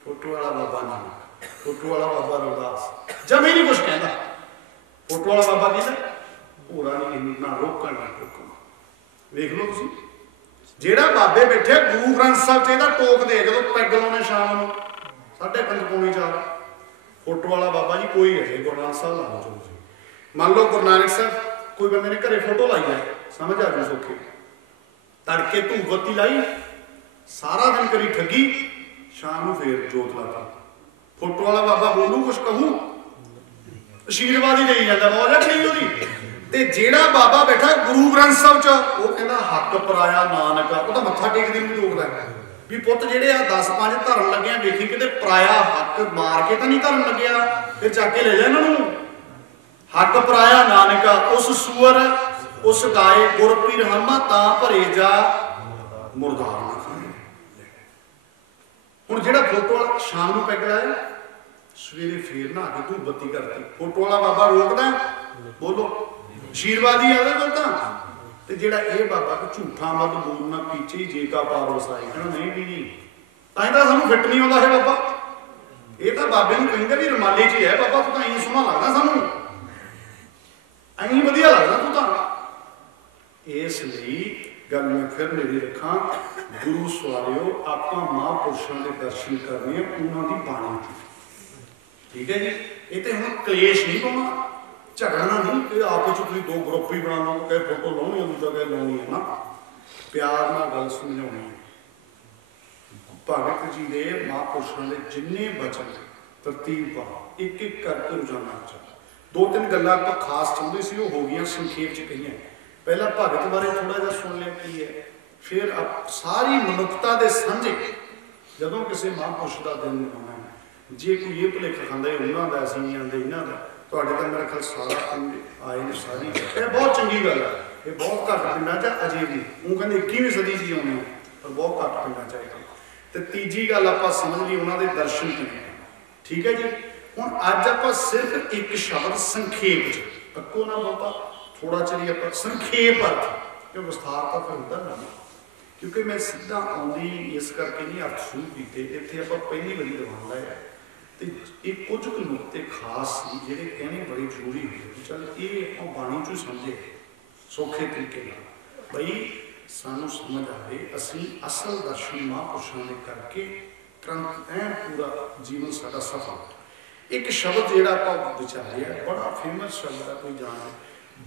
ਫੋਟੋ ਵਾਲਾ ਬਾਬਾ ਨਾਨਕ, ਫੋਟੋ ਵਾਲਾ ਬਾਬਾ ਰਵਿਦਾਸ ਜਮੇ ਨਹੀਂ ਕੁਛ ਕਹਿੰਦਾ। ਫੋਟੋ ਵਾਲਾ ਬਾਬਾ ਕਹਿੰਦਾ ਭੋਰਾ ਨਹੀਂ, ਨਾ ਰੋਕਣ ਨਾ ਟੋਕਣ। ਵੇਖ ਲਓ ਤੁਸੀਂ, ਜਿਹੜਾ ਬਾਬੇ ਬੈਠੇ ਗੁਰੂ ਗ੍ਰੰਥ ਸਾਹਿਬ 'ਚ ਇਹਦਾ ਟੋਕਦੇ ਜਦੋਂ ਪੈਗ ਲਾਉਣੇ ਸ਼ਾਮ ਨੂੰ 5:30 ਪੌਣੇ 4, ਫੋਟੋ ਵਾਲਾ ਬਾਬਾ ਜੀ ਕੋਈ ਹੈ ਗੁਰੂ ਗ੍ਰੰਥ ਸਾਹਿਬ ਲਾ ਲਓ ਤੁਸੀਂ। ਮੰਨ ਲਓ ਗੁਰੂ ਨਾਨਕ ਸਾਹਿਬ, ਕੋਈ ਬੰਦੇ ਨੇ ਘਰੇ ਫੋਟੋ ਲਾਈ ਹੈ, ਸਮਝ ਆ ਗਈ ਸੌਖੀ, ਤੜਕੇ ਧੂਪ ਬੱਤੀ ਲਾਈ, ਸਾਰਾ ਦਿਨ ਕਰੀ ਠੱਗੀ, ਸ਼ਾਮ ਨੂੰ ਫੇਰ ਜੋਤ ਲਾਤਾ। ਫੋਟੋ ਵਾਲਾ ਬਾਬਾ ਬੋਲੂ ਕੁਛ ਕਹੂ? ਆਸ਼ੀਰਵਾਦ ਹੀ ਦੇਈ ਜਾਂਦਾ, ਮੌਜ ਨਹੀਂ ਉਹਦੀ। ਤੇ ਜਿਹੜਾ ਬਾਬਾ ਬੈਠਾ ਗੁਰੂ ਗ੍ਰੰਥ ਸਾਹਿਬ 'ਚ, ਉਹ ਕਹਿੰਦਾ ਹੱਕ ਪਰਾਇਆ ਨਾਨਕ, ਉਹ ਤਾਂ ਮੱਥਾ ਟੇਕਦੇ ਨੂੰ ਰੋਕਦਾ ਵੀ ਪੁੱਤ ਜਿਹੜੇ ਆ 10-5 ਧਰਨ ਲੱਗਿਆ, ਵੇਖੀ ਕਿਤੇ ਪਰਾਇਆ ਹੱਕ ਮਾਰ ਕੇ ਤਾਂ ਨਹੀਂ ਧਰਨ ਲੱਗਿਆ, ਫਿਰ ਚੱਕ ਕੇ ਲੈ ਜਾ ਇਹਨਾਂ ਨੂੰ। ਹੱਕ ਪਰਾਇਆ ਨਾਨਕਾ, ਉਸ ਸੂਰ ਉਸ ਗਾਏ ਗੁਰ ਪੀਰ ਹਮਾ, ਤਾਂ ਭਰੇ ਜਾ ਮੁਰਦਾਰ ਨਾ ਖਾਣੇ। ਹੁਣ ਜਿਹੜਾ ਫੋਟੋ ਵਾਲਾ ਸ਼ਾਮ ਨੂੰ ਪੈਗ ਲਾਇਆ, ਸਵੇਰੇ ਫੇਰ ਨਹਾ ਕੇ ਧੂਪ ਬੱਤੀ ਕਰਤੀ, ਫੋਟੋ ਵਾਲਾ ਬਾਬਾ ਰੋਕਦਾ? ਬੋਲੋ। ਆਸ਼ੀਰਵਾਦ ਹੀ ਆਵੇ ਕੋਲ ਤਾਂ। ਤੇ ਜਿਹੜਾ ਇਹ ਬਾਬਾ ਕਿ ਝੂਠਾ ਮਤ ਬੋਲਣਾ, ਪਿੱਛੇ ਜੇ ਕਾ ਪਾਰ ਵਸਾਈ, ਕਹਿੰਦਾ ਨਹੀਂ ਵੀ ਨਹੀਂ, ਤਾਂ ਹੀ ਤਾਂ ਸਾਨੂੰ ਫਿੱਟ ਨਹੀਂ ਆਉਂਦਾ ਹੈ ਬਾਬਾ। ਇਹ ਤਾਂ ਬਾਬੇ ਨੂੰ ਕਹਿੰਦੇ ਵੀ ਰੁਮਾਲੇ 'ਚ ਹੀ ਹੈ ਬਾਬਾ, ਤੂੰ ਤਾਂ ਐਂ ਸੋਹਣਾ ਲੱਗਦਾ, ਸਾਨੂੰ ਐਂ ਵਧੀਆ ਲੱਗਦਾ ਤੂੰ ਤਾਂ। ਇਸ ਲਈ ਗੱਲ ਮੈਂ ਫਿਰ ਮੇਰੀ ਰੱਖਾਂ, ਗੁਰੂ ਸਵਾਰਿਓ, ਆਪਾਂ ਮਹਾਂਪੁਰਸ਼ਾਂ ਦੇ ਦਰਸ਼ਨ ਕਰਨੇ, ਉਹਨਾਂ ਦੀ ਬਾਣੀ, ਠੀਕ ਹੈ ਜੀ। ਇਹ ਤੇ ਹੁਣ ਕਲੇਸ਼ ਨਹੀਂ ਪਾਉਣਾ, ਝਗੜਨਾ ਨਹੀਂ ਕਿ ਆਪਸ 'ਚ ਤੁਸੀਂ ਦੋ ਗਰੁੱਪ ਹੀ ਬਣਾ ਲਓ, ਕਹੇ ਫੋਟੋ ਲਾਉਣੀ, ਦੂਜਾ ਕਹੇ ਲਾਉਣੀ ਹੈ ਨਾ। ਪਿਆਰ ਨਾਲ ਗੱਲ ਸਮਝਾਉਣੀ ਹੈ। ਭਗਤ ਜੀ ਦੇ ਮਹਾਂਪੁਰਸ਼ਾਂ ਦੇ ਜਿੰਨੇ ਬਚਨ ਤਰਤੀਬ ਪਾ, ਇੱਕ ਇੱਕ ਕਰਕੇ ਰੋਜ਼ਾਨਾ ਚ 2-3 ਗੱਲਾਂ ਆਪਾਂ ਖਾਸ ਚਾਹੁੰਦੇ ਸੀ, ਉਹ ਹੋ ਗਈਆਂ, ਸੰਖੇਪ 'ਚ ਕਹੀਆਂ। ਪਹਿਲਾਂ ਭਗਤ ਬਾਰੇ ਥੋੜਾ ਜਿਹਾ ਸੁਣ ਲਿਆ ਕੀ ਹੈ, ਫਿਰ ਸਾਰੀ ਮਨੁੱਖਤਾ ਦੇ ਸਾਂਝੇ, ਜਦੋਂ ਕਿਸੇ ਮਹਾਂਪੁਰਸ਼ ਦਾ ਦਿਨ ਆਉਣਾ, ਜੇ ਕੋਈ ਇਹ ਭੁਲੇਖਾ ਖਾਂਦਾ ਉਹਨਾਂ ਦਾ, ਅਸੀਂ ਨਹੀਂ ਆਉਂਦੇ ਇਹਨਾਂ ਦਾ, ਤੁਹਾਡੇ ਤਾਂ ਮੇਰਾ ਖਿਆਲ ਸਾਰਾ ਪਿੰਡ ਆਏ ਨੇ, ਸਾਰੀ ਇਹ ਬਹੁਤ ਚੰਗੀ ਗੱਲ ਹੈ। ਇਹ ਬਹੁਤ ਘੱਟ ਪਿੰਡਾਂ 'ਚ ਅਜੇ ਵੀ, ਉਹ ਕਹਿੰਦੇ 21ਵੀਂ ਸਦੀ 'ਚ ਹੀ ਆਉਂਦੇ ਹੋ, ਪਰ ਬਹੁਤ ਘੱਟ ਪਿੰਡਾਂ 'ਚ ਆਏ। ਤੇ ਤੀਜੀ ਗੱਲ ਆਪਾਂ ਸਮਝ ਲਈ, ਉਹਨਾਂ ਦੇ ਦਰਸ਼ਨ ਕਿਵੇਂ, ਠੀਕ ਹੈ ਜੀ। ਹੁਣ ਅੱਜ ਆਪਾਂ ਸਿਰਫ ਇੱਕ ਸ਼ਬਦ ਸੰਖੇਪ 'ਚ, ਅੱਕੋ ਨਾ ਬਹੁਤਾ, ਥੋੜਾ ਚਿਰ ਹੀ ਆਪਾਂ ਸੰਖੇਪ ਅਰਥ, ਕਿ ਵਿਸਥਾਰ ਤਾਂ ਫਿਰ ਹੁੰਦਾ ਨਾ, ਕਿਉਂਕਿ ਮੈਂ ਸਿੱਧਾ ਆਉਂਦੀ ਇਸ ਕਰਕੇ ਨਹੀਂ ਅਰਥ ਸ਼ੁਰੂ ਕੀਤੇ, ਇੱਥੇ ਆਪਾਂ ਪਹਿਲੀ ਵਾਰੀ ਦਿਵਾਨ ਲਾਇਆ ਤੇ ਇਹ ਕੁਝ ਕੁ ਨੁਕਤੇ ਖਾਸ ਸੀ ਜਿਹੜੇ ਕਹਿਣੇ ਬੜੇ ਜ਼ਰੂਰੀ ਹੋਏ। ਚੱਲ ਇਹ ਆਪਾਂ ਬਾਣੀ 'ਚੋਂ ਸਮਝੇ ਸੌਖੇ ਤਰੀਕੇ ਨਾਲ, ਬਈ ਸਾਨੂੰ ਸਮਝ ਆਵੇ, ਅਸੀਂ ਅਸਲ ਦਰਸ਼ਨ ਮਹਾਂਪੁਰਸ਼ਾਂ ਦੇ ਕਰਕੇ ਤੁਰੰਤ ਐਨ ਪੂਰਾ ਜੀਵਨ ਸਾਡਾ ਸਫਲ। ਇੱਕ ਸ਼ਬਦ ਜਿਹੜਾ ਆਪਾਂ ਵਿਚਾਰਿਆ, ਬੜਾ ਫੇਮਸ ਸ਼ਬਦ ਹੈ, ਕੋਈ ਜਾਣੇ,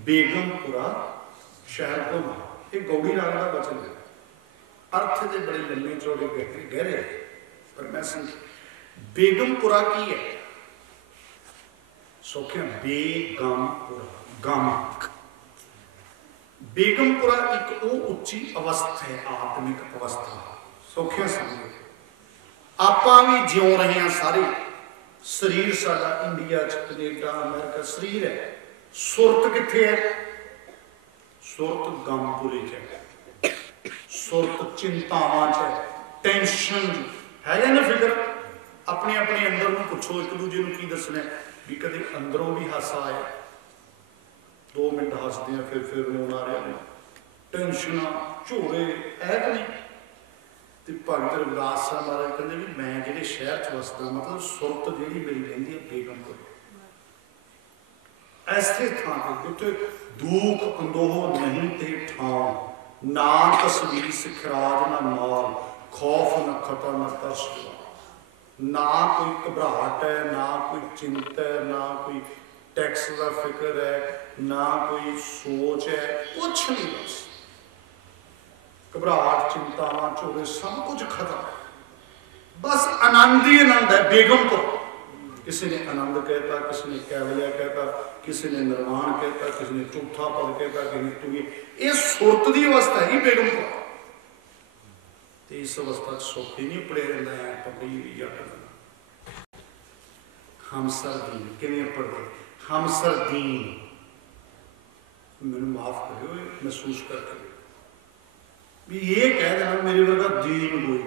ਬੇਗਮਪੁਰਾ ਸ਼ਹਿਰ ਤੋਂ, ਇਹ ਗੌੜੀ ਰਾਗ ਦਾ ਬਚਨ ਹੈ। ਅਰਥ ਦੇ ਬੜੇ ਲੰਮੇ ਚੌੜੇ ਗਹਿਰੇ, ਪਰ ਮੈਂ ਸਮਝ, ਬੇਗਮਪੁਰਾ ਕੀ ਹੈ? ਸੌਖਿਆ, ਬੇਗਮਪੁਰਾ, ਗਮ, ਬੇਗਮਪੁਰਾ ਇੱਕ ਉਹ ਉੱਚੀ ਅਵਸਥਾ ਹੈ, ਆਤਮਿਕ ਅਵਸਥਾ। ਸੌਖਿਆ ਸਮਝੋ, ਆਪਾਂ ਵੀ ਜਿਉਂ ਰਹੇ ਹਾਂ ਸਾਰੇ, ਸਰੀਰ ਸਾਡਾ ਇੰਡੀਆ 'ਚ, ਕੈਨੇਡਾ, ਅਮਰੀਕਾ ਸਰੀਰ ਹੈ, ਸੁਰਤ ਕਿੱਥੇ ਹੈ? ਸੁਰਤ ਗਮਪੁਰੇ 'ਚ ਹੈ, ਸੁਰਤ ਚਿੰਤਾਵਾਂ 'ਚ ਹੈ, ਟੈਨਸ਼ਨ ਹੈਗਾ ਨਾ, ਫਿਕਰ अपने अपने अंदर में पुछो एक दूजे को की दसना भी कदे अंदरों भी हासा आया 2 मिनट हसते हैं फिर रोना आ रहा टेंशन झोरे है कि नहीं। तो भगत रविदास साहब महाराज कहते भी मैं जो शहर च वसदा मतलब सुरत जी मेरी रही है बेगमपुर ऐसे थां पर उत्थे दुख कंदोह नहीं थे ठां ना तस्वीर सिखराज ना माल खौफ न खतर न तरस ना कोई घबराहट है ना कोई चिंता है ना कोई टैक्स का फिक्र है ना कोई सोच है कुछ नहीं बस घबराहट चिंतावां झोरे सब कुछ खत्म बस आनंद ही आनंद है। बेगमपुर किसी ने आनंद कहता किसी ने कैवल्या कहता किसी ने निर्वाण कहता किसी ने चौथा पद कहता किसी ने तुगी ये सुरत की अवस्था है बेगमपुर। तो इस अवस्था सुख ही नहीं पड़े रहता है पकड़ी हुई या हम सरदीन किवें पढ़ते हम सरदीन मैंने माफ करो महसूस करके भी ये कह देना मेरे वर्गा दीन कोई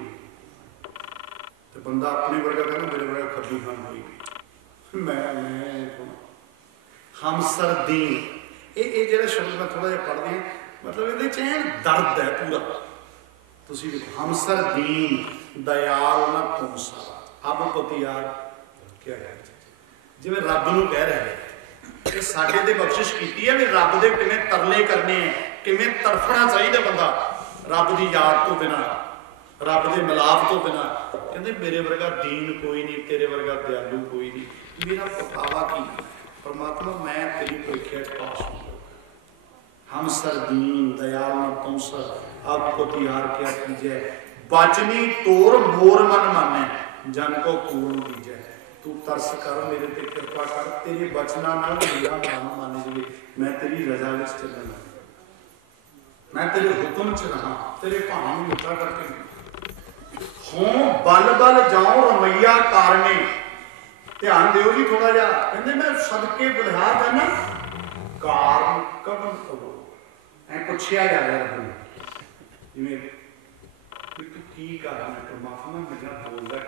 तो बंदा अपने वर्गा कहना मेरे वर्गा खब्बी खान कोई मैं हम सरदीन ये जो शब्द मैं थोड़ा जहा पढ़ दिया मतलब ये दर्द है पूरा तुसी देखो हम सरदीन दयाल न तुमसा अब पति यार क्या है जिवें रब नूं कह रहे हैं कि साडे ते बख्शिश कीती है भी रब दे किवें तरले करने किवें तरफना चाहिए बंदा रब की याद तो बिना रब के मिलाप तो बिना कहते मेरे वर्गा दीन कोई नहीं तेरे वर्गा दयालु कोई नहीं मेरा पठावा की परमात्मा मैं तेरी परीक्षा पास हूँ। हम सरदीन दयाल तुमसर अब को तिहार क्या कीजिए बचनी तोर मोर मन माने जन को पूर्ण कीजिए तू तरस कर मेरे ते कृपा कर तेरे बचना नाल मेरा मन मान जी मैं तेरी रजा में चलना मैं तेरे हुक्म च रहा तेरे भाव में मिठा करके हों बल बल जाऊं रमैया कारने ध्यान दियो जी थोड़ा जा कहते मैं सदके बलिहार जाना कारण कदम करो ऐ पूछया जा रहा है जिवें तू की कारण है परमात्मा मेरा बोलदा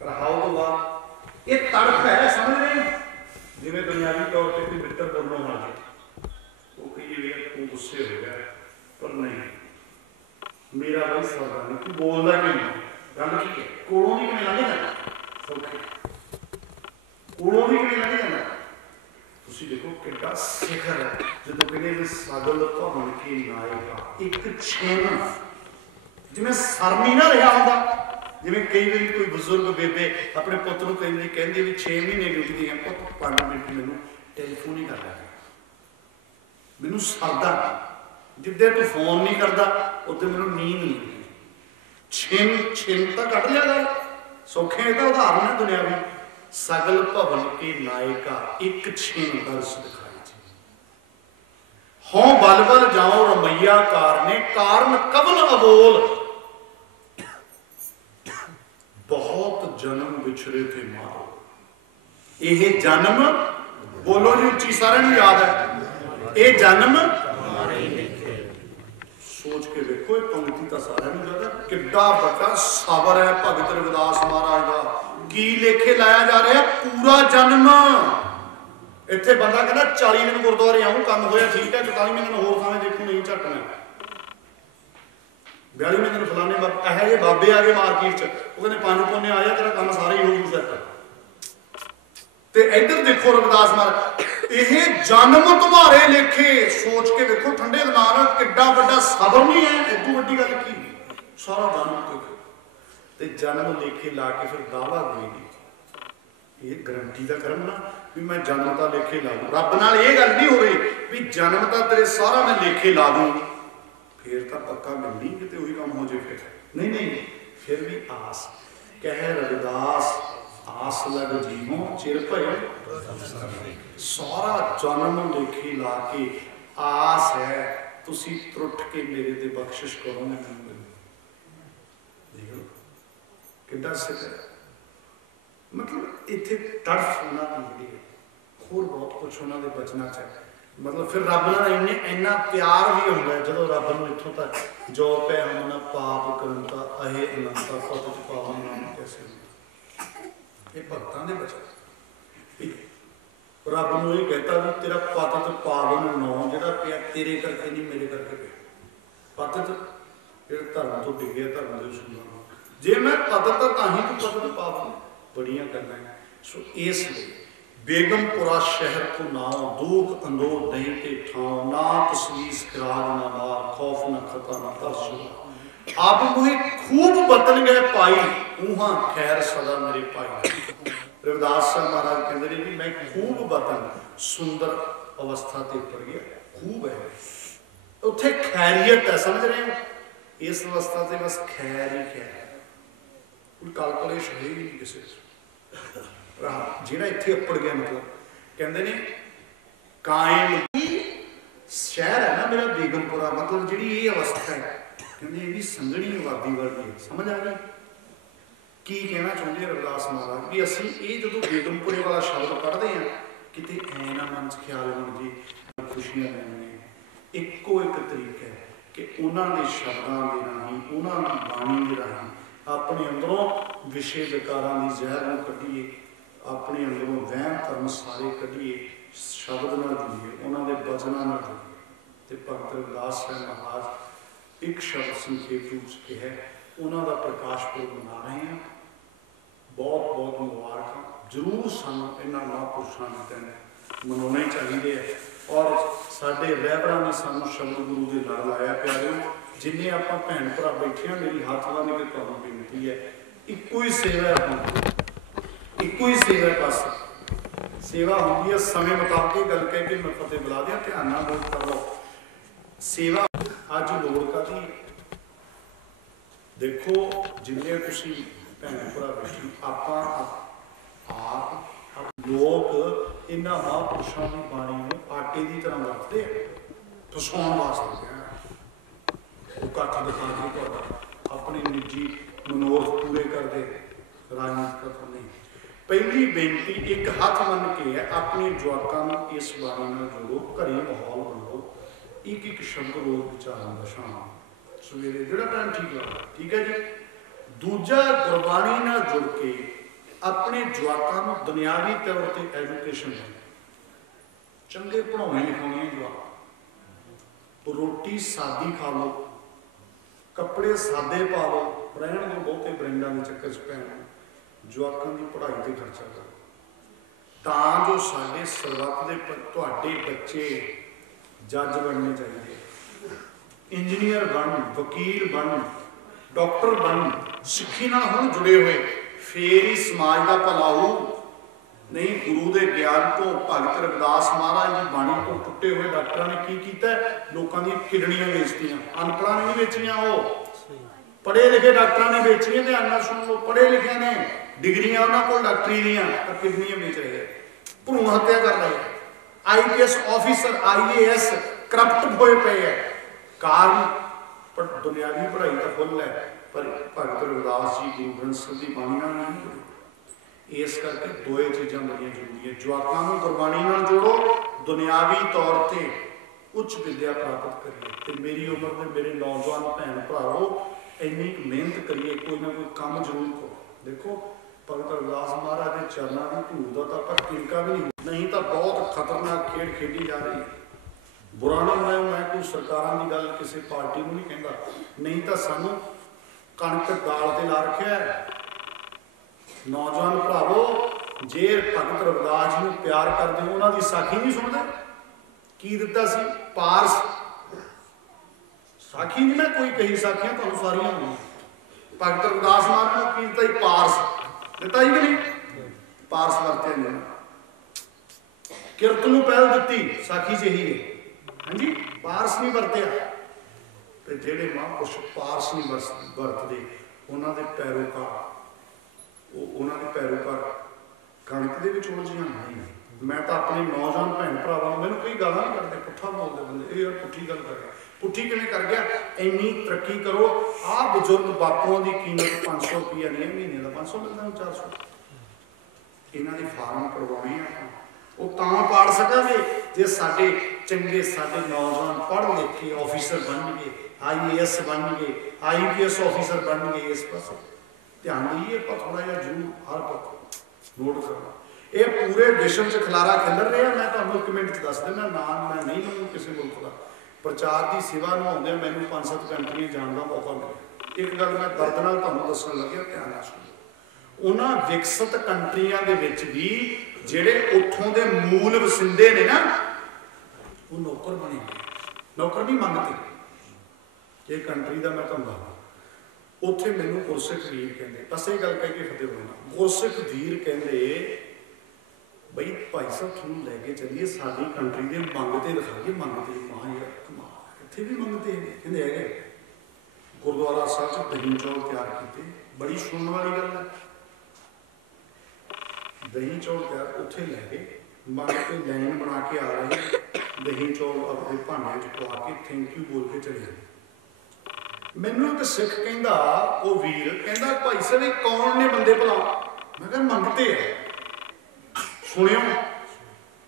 पर हाउ तो बाद ये तड़प है समझ रहे हो जिवें दुनियावी तौर पर कोई मित्र बोलना हो जाए वो कहिए तू गुस्से हो गया पर नहीं मेरा भाई सौदा नहीं तू बोलदा क्यों नहीं गल की है कोलों नहीं किवें लंघ जाना सौखे कोलों नहीं किवें लंघ जाना तुसी देखो कितना शिखर है जदों कहने सगल भवन के नायका एक छेन जिवें सर नहीं ना रहा होंदा जिवें कई बार कोई बुजुर्ग बेबे अपने पुत्र को कई बार कहती भी 6 महीने ड्यूटी है पुत 5 मिनट मैनू टेलीफोन ही कर रहा मैनू सरदा जिद्दे तू फोन नहीं करता उदे मैनू नींद नहीं छिन छिन तो कट लिया गल सौखे का उदाहरण है दुनियावी सगल भवन के नायका एक छिन दर्श दिखाई जी हों बल बल जाओ रमैया कारने कारण कबल अबोल बहुत जन्म बिछड़े थे मारो यह जन्म बोलो जी उच्ची सारे याद है ये जन्म सोच के देखो ये पंक्ति तो सारे किड्डा बड़ा सबर है भगत रविदास महाराज का की लेखे लाया जा रहा है पूरा जन्म इतने बंदा कहना 40 दिन गुरुद्वारे आऊँ काम होया ठीक है 44 दिन होर थाने देखू नहीं झटना 42वें दिन फलाने ये बाबे आ गए मार्केट च वो कहते 5 पुण्य आया तेरा काम सारा ही हो गया सैट ते इधर देखो रविदास महाराज यह जन्म तुम्हारे लेखे सोच के देखो ठंडे दिमाग किड्डा बड़ा सबर नहीं है इतनी बड़ी गल की सारा जन्म ते जन्म लेखे ला के फिर दावा कोई नहीं ये गारंटी का करम ना भी मैं जन्म का लेखे ला दूं रब नाल ये गल नहीं हो रही भी जन्म का तेरे सारा मैं लेखे ला दूं फिर तो पक्का मिलनी कि वही काम हो जाए फिर नहीं फिर भी आस कह रविदास आस लग जीवो चिर भय सारा जन्म लेखे ला के आस है तुसी त्रुट के मेरे ते बख्शिश करो कितना सिखर मतलब इतने तड़फ उन्होंने होर बहुत कुछ उन्होंने बचना चाहिए मतलब फिर रब नाल इन्ना प्यार भी होंदा है जो रब नूं इत्थों तक जो पै हम ना पाप करता अहे अनंता पत च पावन नाम कैसे ये भगतां दे वचन। रब नूं ये कहता भी तेरा पतित पावन नौ जिहड़ा पिया तेरे करके नहीं मेरे करके पिया। पतित जिहड़ा धर्म तो डिगे धर्म दे सुनना जे मैं पतित तां ही तू पतित पावन बड़ियां गल्लां। सो इसलिए बेगमपुरा शहर को नाम दूख अंदो नहीं ते ठाव ना तस्वीस खराज ना मार खौफ न खता न तरस आप मुझे खूब बतन गए पाई ऊहा खैर सदा मेरे पाई। रविदास साहब महाराज कहते हैं कि मैं खूब बतन सुंदर अवस्था ते उपर गया। खूब है उत्थे खैरियत है, समझ रहे हो? इस अवस्था से बस खैर ही खैर है, कोई कलकलेश है ही नहीं किसी जिहड़ा इत्थे उपर गया। मतलब कहते ने कायम शहर है ना मेरा बेगमपुरा, मतलब जिहड़ी ये अवस्था है कहते ये भी संघनी आबादी वाली है। समझ आ गई की कहना चाहते रविदास महाराज भी असी ये जो बेगमपुरे वाला शब्द पढ़ते हैं किते ऐ ना मन च ख्याल बन जी खुशियां लेने एको एक तरीका है कि उन्होंने शब्दों के राही उन्होंने बाणी के राही अपने अंदरों विषय विकारां की जहर को कढ़ीए, अपने अंदरों वहम धर्म सारे कढ़ीए, शब्द न जुड़िए, उन्होंने वचनों न जुड़िए। तो भगत रविदास साहब महाराज एक शब्द संक्षेप रूप से है उन्होंने प्रकाश पुरब मना रहे हैं। बहुत बहुत मुबारक जरूर सानू इन्होंने महापुरुषों के दिन मनाने चाहिए और साढ़े रहबरां ने सानू शब्द गुरु के लड़ लाया। प्यारे जिन्हें आप भैन भरा बैठे हैं मेरी हाथ ला के तुहानू बेनती है एको ही सेवा है, एको ही सेवा बस सेवा होती है समय मुताबिक गल कह के मैं फतेह बुला दिया ध्यान नाल नोट कर लो। सेवा अज लोड़ कादी देखो जिन्हें तुसी भैन भरा बैठे आप लोग इन्हां महापुरुषों की बाणी में आटे की तरह वरतते फसाउण वास्ते कख दिखा के अपने निजी मनोरथ पूरे करते राजनीतिक नहीं। पहली बेनती एक हथ मन के है अपने जवाकों इस बाणी में जोड़ो, घरें माहौल बनाओ, एक एक शब्द रोज विचारों का शाम सवेरे जो टाइम ठीक लगता ठीक है जी। दूजा गुरबाणी ना जुड़ के अपने जवाकों दुनियावी तौर पर एजुकेशन चंगे पढ़ाने लिखाने जवाक, रोटी सादी खा लो, कपड़े सादे पा लो, रहन को बहुते ब्रांडों के चक्कर च पैन, जवाकों की पढ़ाई पर खर्चा करो तां जो साडे सरबत के बच्चे जज बनने चाहिए, इंजीनियर बन, वकील बन, डॉक्टर बन, सिक्खी नाल हुण जुड़े हुए फिर ही समाज का भला हो। नहीं गुरु के ज्ञान को भगत रविदास महाराज की बाणी को टुटे हुए डॉक्टर ने की किया, लोगों की किडनियां बेचतियां, अनपढ़ा ने नहीं बेचियां, वो पढ़े लिखे डॉक्टर ने बेचियां। ध्यान नाल सुन लो, पढ़े लिखे ने डिग्रियां उन्होंने को डॉक्टरी दियां पर किडनियां बेच रहे हैं, भ्रूण हत्या कर रहे हैं, IPS ऑफिसर IAS करप्ट होए पे है। कारण पर दुनियावी पढ़ाई तो फुल है पर भगत रविदास जी गुरु ग्रंथ साहिब की बाणी नाल नहीं जुड़े। इस करके दो चीज़ां बड़ियां जरूरी है, जवाकों को गुरबाणी नाल जोड़ो, दुनियावी तौर पर उच्च विद्या प्राप्त करिए। तो मेरी उम्र में मेरे नौजवान भैन भराओ इन्नी मेहनत करिए, कोई ना कोई काम जरूर करो। देखो भगत रविदास महाराज के चरणों की धूल का तो तिनका भी नहीं तो बहुत खतरनाक खेड खेडी जा रही है। बुरा ना बनाओ, मैं कोई सरकारों की गल किसी पार्टी को नहीं कहता, नहीं तो सानू कणक दाल से ला रखा है। नौजवान भरावो जे भगत रविदास जी को प्यार करते हो उन्होंने साखी नहीं सुनते, की दिता सी पारस साखी नहीं मैं कोई कही, साखियां तो सारियां होंगी। भगत रविदास महाराज की दिता ही पारस दिता ही कि नहीं, पारस वरत्या नहीं, किरत नूं पहल दी साखी च ही है। हाँ जी पारस नहीं वरत्या, तो जेडे महापुरुष पारस नहीं वरतते उन्होंने पैरोकार कणक के उलझियां नहीं। मैं तो अपने नौजवान भैन भरावां मैंने कोई गल नहीं करते, पुट्ठा बोलते बंदे यार पुट्ठी गल कर गया, पुट्ठी किवें कर गया, इन्नी तरक्की करो। आ बजुर्ग बापुओं की कीमत 500 रुपया नहीं, महीने का 500 मिलता 400, इन्हों के फार्म करवाने वो तां पाड़ सकांगे जे साडे चंगे साडे नौजवान पढ़ लिख के ऑफिसर बन गए, IAS बन गए, IPS ऑफिसर बन गए। इस पास ध्यान दईए पर थोड़ा जहा जरूर हर पक्ष नोट करना। ये पूरे विश्व च खलारा खिलर रहा। मैं तुहानूं एक मिनट दस देना, नाम मैं नहीं लूँ किसी मुल्क का। प्रचार की सेवा निभाते मैंने 5-7 कंट्रियां जाने का मौका मिला। एक गल मैं दर्द नाल तुहानूं दस्सण लग्या, ध्यान नाल सुणो। उन्हां विकसित कंट्रियां दे विच भी जिहड़े उत्थों दे मूल वसिंदे ने ना, वो नौकर बने हुए, नौकर नहीं मंगते। ये कंट्री का मैं तुहानूं दसदा, उत्थे मैनूं गुरसिख वीर कहंदे, बस ये गल कह के फतेह बोलना। गुरसिख वीर कहंदे बई भाई साहब तुहानूं लैके चलिए साडी कंट्री दे मंगते दिखाइए। मंगते मां यार कमाल, इत्थे भी मंगते कहंदे है। गुरुद्वारा साहब च दही चौल तैयार किए, बड़ी सुनने वाली गल है। दही चौल तैयार उत्थे लैके मंगते लाइन बना के आ रहे, दही चौल अपने भांडे च पवा के थैंक यू बोल के चले जाए। मैनू एक सिख कहंदा, वो वीर कहंदा भाई साहब ये कौन ने बंदे भला? मैं कहा मंगते है। सुनियो,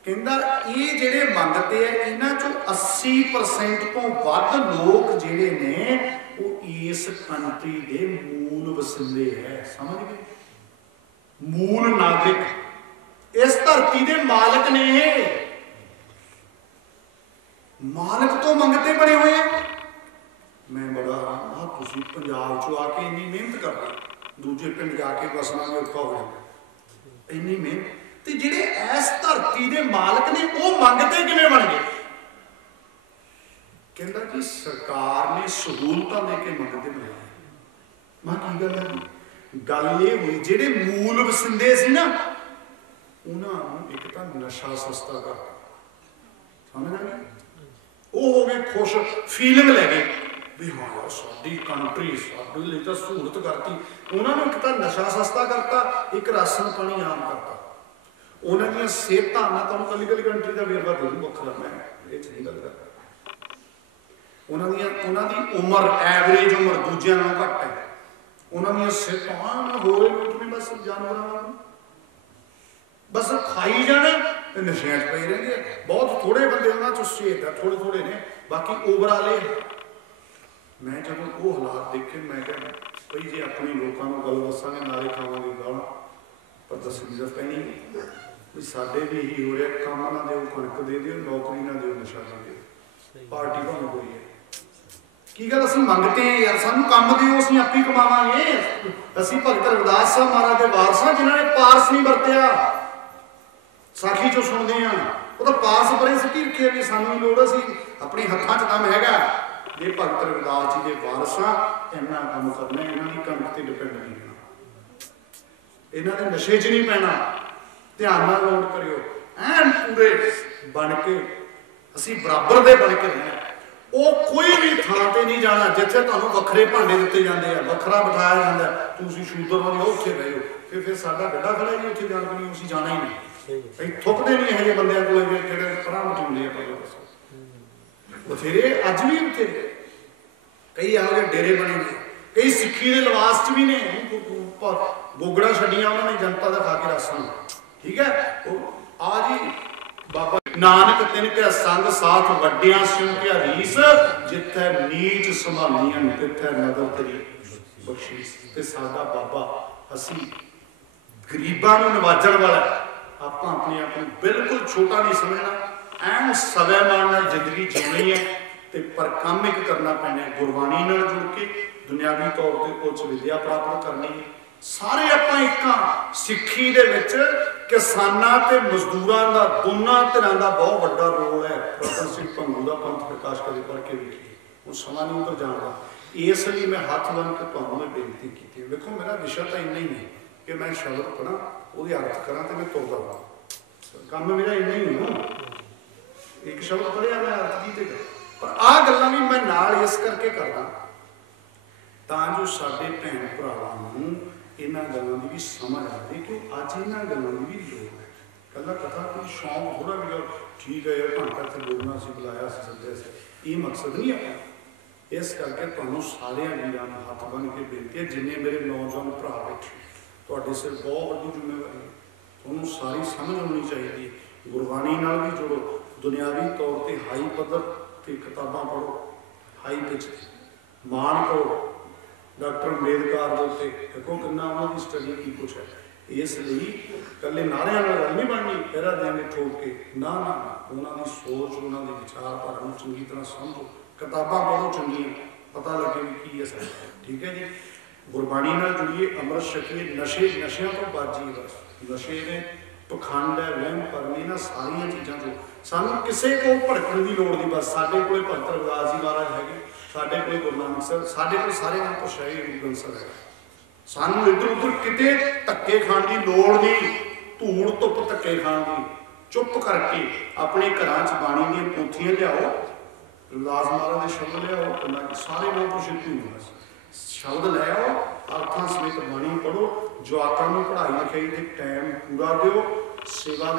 कहंदा ये जिहड़े मंगते हैं इन्हां चों 80% तो वध लोग जिहड़े ने वो इस कंट्री दे मूल वसिंदे है। समझ गए? मूल नागरिक इस धरती दे मालक ने, मालक तो मंगते बने हुए हैं। मैं बड़ा तुसीं पंजाब चो आके इन्नी मेहनत कर रहे, दूजे पिंड जाके बसना भी औखा हो जाए, इन्नी मेहनत। ते जिहड़े इस धरती दे मालक ने वो मंगते किवें बन गए? कहंदा कि सरकार ने सहूलतां दे के मंगते बनाए। मैं की गल है? गल ये हुई जिहड़े मूल वसिंदे सी ना, उन्हां नूं एक तां नशा सस्ता करता, समझ आ गई? वो हो गए खुश, फीलिंग लै गए भी हाँ यार साडी कंट्री साडे लई तां सहूलत करती। उन्होंने एक तां नशा सस्ता करता, एक राशन पानी आम करता। उन्होंने सेहतां, मैं तुहानूं कल्ली कल्ली कंट्री का वेरवा दे दूँ, वखरा मैं ये नहीं गल करदा। उन्हां दी उम्र एवरेज उम्र दूजियां नालों घट है। उन्हां दी सेहतां होए लोग ने बस जानवरां वांगू, बस खाई जाने ते नशियां च पए रहिंदे। बहुत थोड़े बंदे उन्हां चों सेहत है, थोड़े थोड़े ने, बाकी ओवरऑल। मैं जब वो हालात देखे मैं क्या भाई जी अपने लोगों को गल दसांगे नाले खावांगे गालां, पर दसनी तो पैनी भी साडे भी यही हो रहा। काम ना दो कणक दे दिओ, नौकरी ना दो नशा ना दो, पार्टी भावें कोई है। की गल असीं मंगते हैं यार, सानूं काम दिओ, असीं आपी कमावांगे। असीं भगत रविदास साहब महाराज के वारस हां जिन्हां ने पारस नहीं वरतिया। साखी चो सुणदे हां वो तो पारस परे सिੱਟੀ रखे भी सानूं ही लोड़, असीं अपने हत्थां 'च दम हैगा। ये भगत रविदास जी के वारस हाँ, इन्ना काम करना, इन्हों की कणक से डिपेंड नहीं रहना, इन्हों के नशे च नहीं पैना। ध्यान नाल नोट करियो, एन पूरे बन के असी बराबर दे बन के रहना। वो कोई भी थां ते नहीं जाना जिथे तुहानूं वखरे भांडे दिते जाते हैं, वखरा बिठाया जाता है, तुसीं शूदर वाले उत्थे बह जाओ, फिर साडा गड्ढा खड़ा जी उत्थे जाण के असीं जाना ही नहीं। थुकते नहीं है बंदियां कोल जिहड़े परां मटूंदे आ। बथेरे अज भी उत्थे कई आ डेरे बने ने, कई सिक्खी के लिबास च भी ने, गोगड़ा छड्डियां उन्होंने जनता का खा के रासन। ठीक है, आ जी बाबा नानक तिन के संग साथ वड्डियां सिंह के रीस, जिथे नीच संभालियां तिथे नदर तेरी बख्शीश। ते साडा बाबा असी गरीबां नूं नवाजण वाला, आपां अपने आप नूं बिल्कुल छोटा नहीं समझना, एन सवैमान नाल जिंदगी जीनी है। ते पर काम एक करना पैना, गुरबाणी नाल जुड़ के दुनियावी तौर पर उच्च विद्या प्राप्त करनी है। सारे आपां एक सिੱਖੀ दे विच किसानां ते मजदूरां दा दोनों धिरां दा बहुत वड्डा रोल है। रतन सिंह भंगू दा पंथ प्रकाश कदे पढ़ के वेखिए, हुण समा नहीं उधर जाणदा, इसलिए मैं हाथ बन के तुहानूं बेनती की। देखो मेरा विषय तो इन्ना ही नहीं कि मैं शब्द पढ़ा वो अर्थ करा तो मैं तुरदा रहा, काम मेरा इन्ना ही नहीं। एक शब्द पढ़िया मैं अर्थ की ते पर आ गल्लां भी मैं नाल इस करके करदा तां जो साडे भैन भरावां नूं इन्हां गल्लां दी भी समझ आवे कि अज इन्हां गल्लां दी भी लोड़ है। कल्ला कथा कोई शौक थोड़ा भी ठीक है यार घंटा इत्थे बोलना सी, बुलाया सी, सद्दिया सी, ये मकसद नहीं है। इस करके तुहानूं सारियां वीरां नूं हत्थ बन के बेनती है, जिन्ने मेरे नौजवान भरा बैठे तुहाडे सिर बहुत वड्डी जिम्मेवारी है, तुहानूं सारी समझ होनी चाहिए। गुरबाणी नाल भी जुड़ो, दुनियावी तौर पर हाई पद्धर ते किताबां पढ़ो, हाई पिच मान करो। डॉक्टर अंबेडकर के उत्ते देखो कितना उन्होंने स्टडी की कुछ है, इसलिए कल्ले नारियां नाल गल नहीं बननी पैरा देंगे ठोक के ना ना ना उन्होंने सोच उन्होंने विचारधारा में चंगी तरह समझो किताबां पढ़ो चंगियां पता लगे भी की है सब ठीक है जी गुरबाणी नाल जुड़िए अमृत छकीए नशे नशियां तो बाजी बस नशे ने पखंड है वहम भरम इन्हां सारियां चीज़ों को सानू किसी को भड़कण की लोड़ नहीं बस साडे कोल भगत रविदास जी महाराज है साडे कोल गुरु नानक सर साडे कोल सारे नाम कुछ है गुरु सर है सानू इधर उधर किते धक्के खाण की लोड़ नहीं धूड़ धुप धक्के खाण की चुप करके अपने घरां च बाणी दी पोथियां लियाओ रविदास महाराज के शब्द लियाओ सारे नाम तो सिद्ध होंगे शब्द लै आओ अर्थां समेत बाणी पढ़ो जवाकां नूं पढ़ाई लिखाई ते टाइम पूरा दिओ सेवा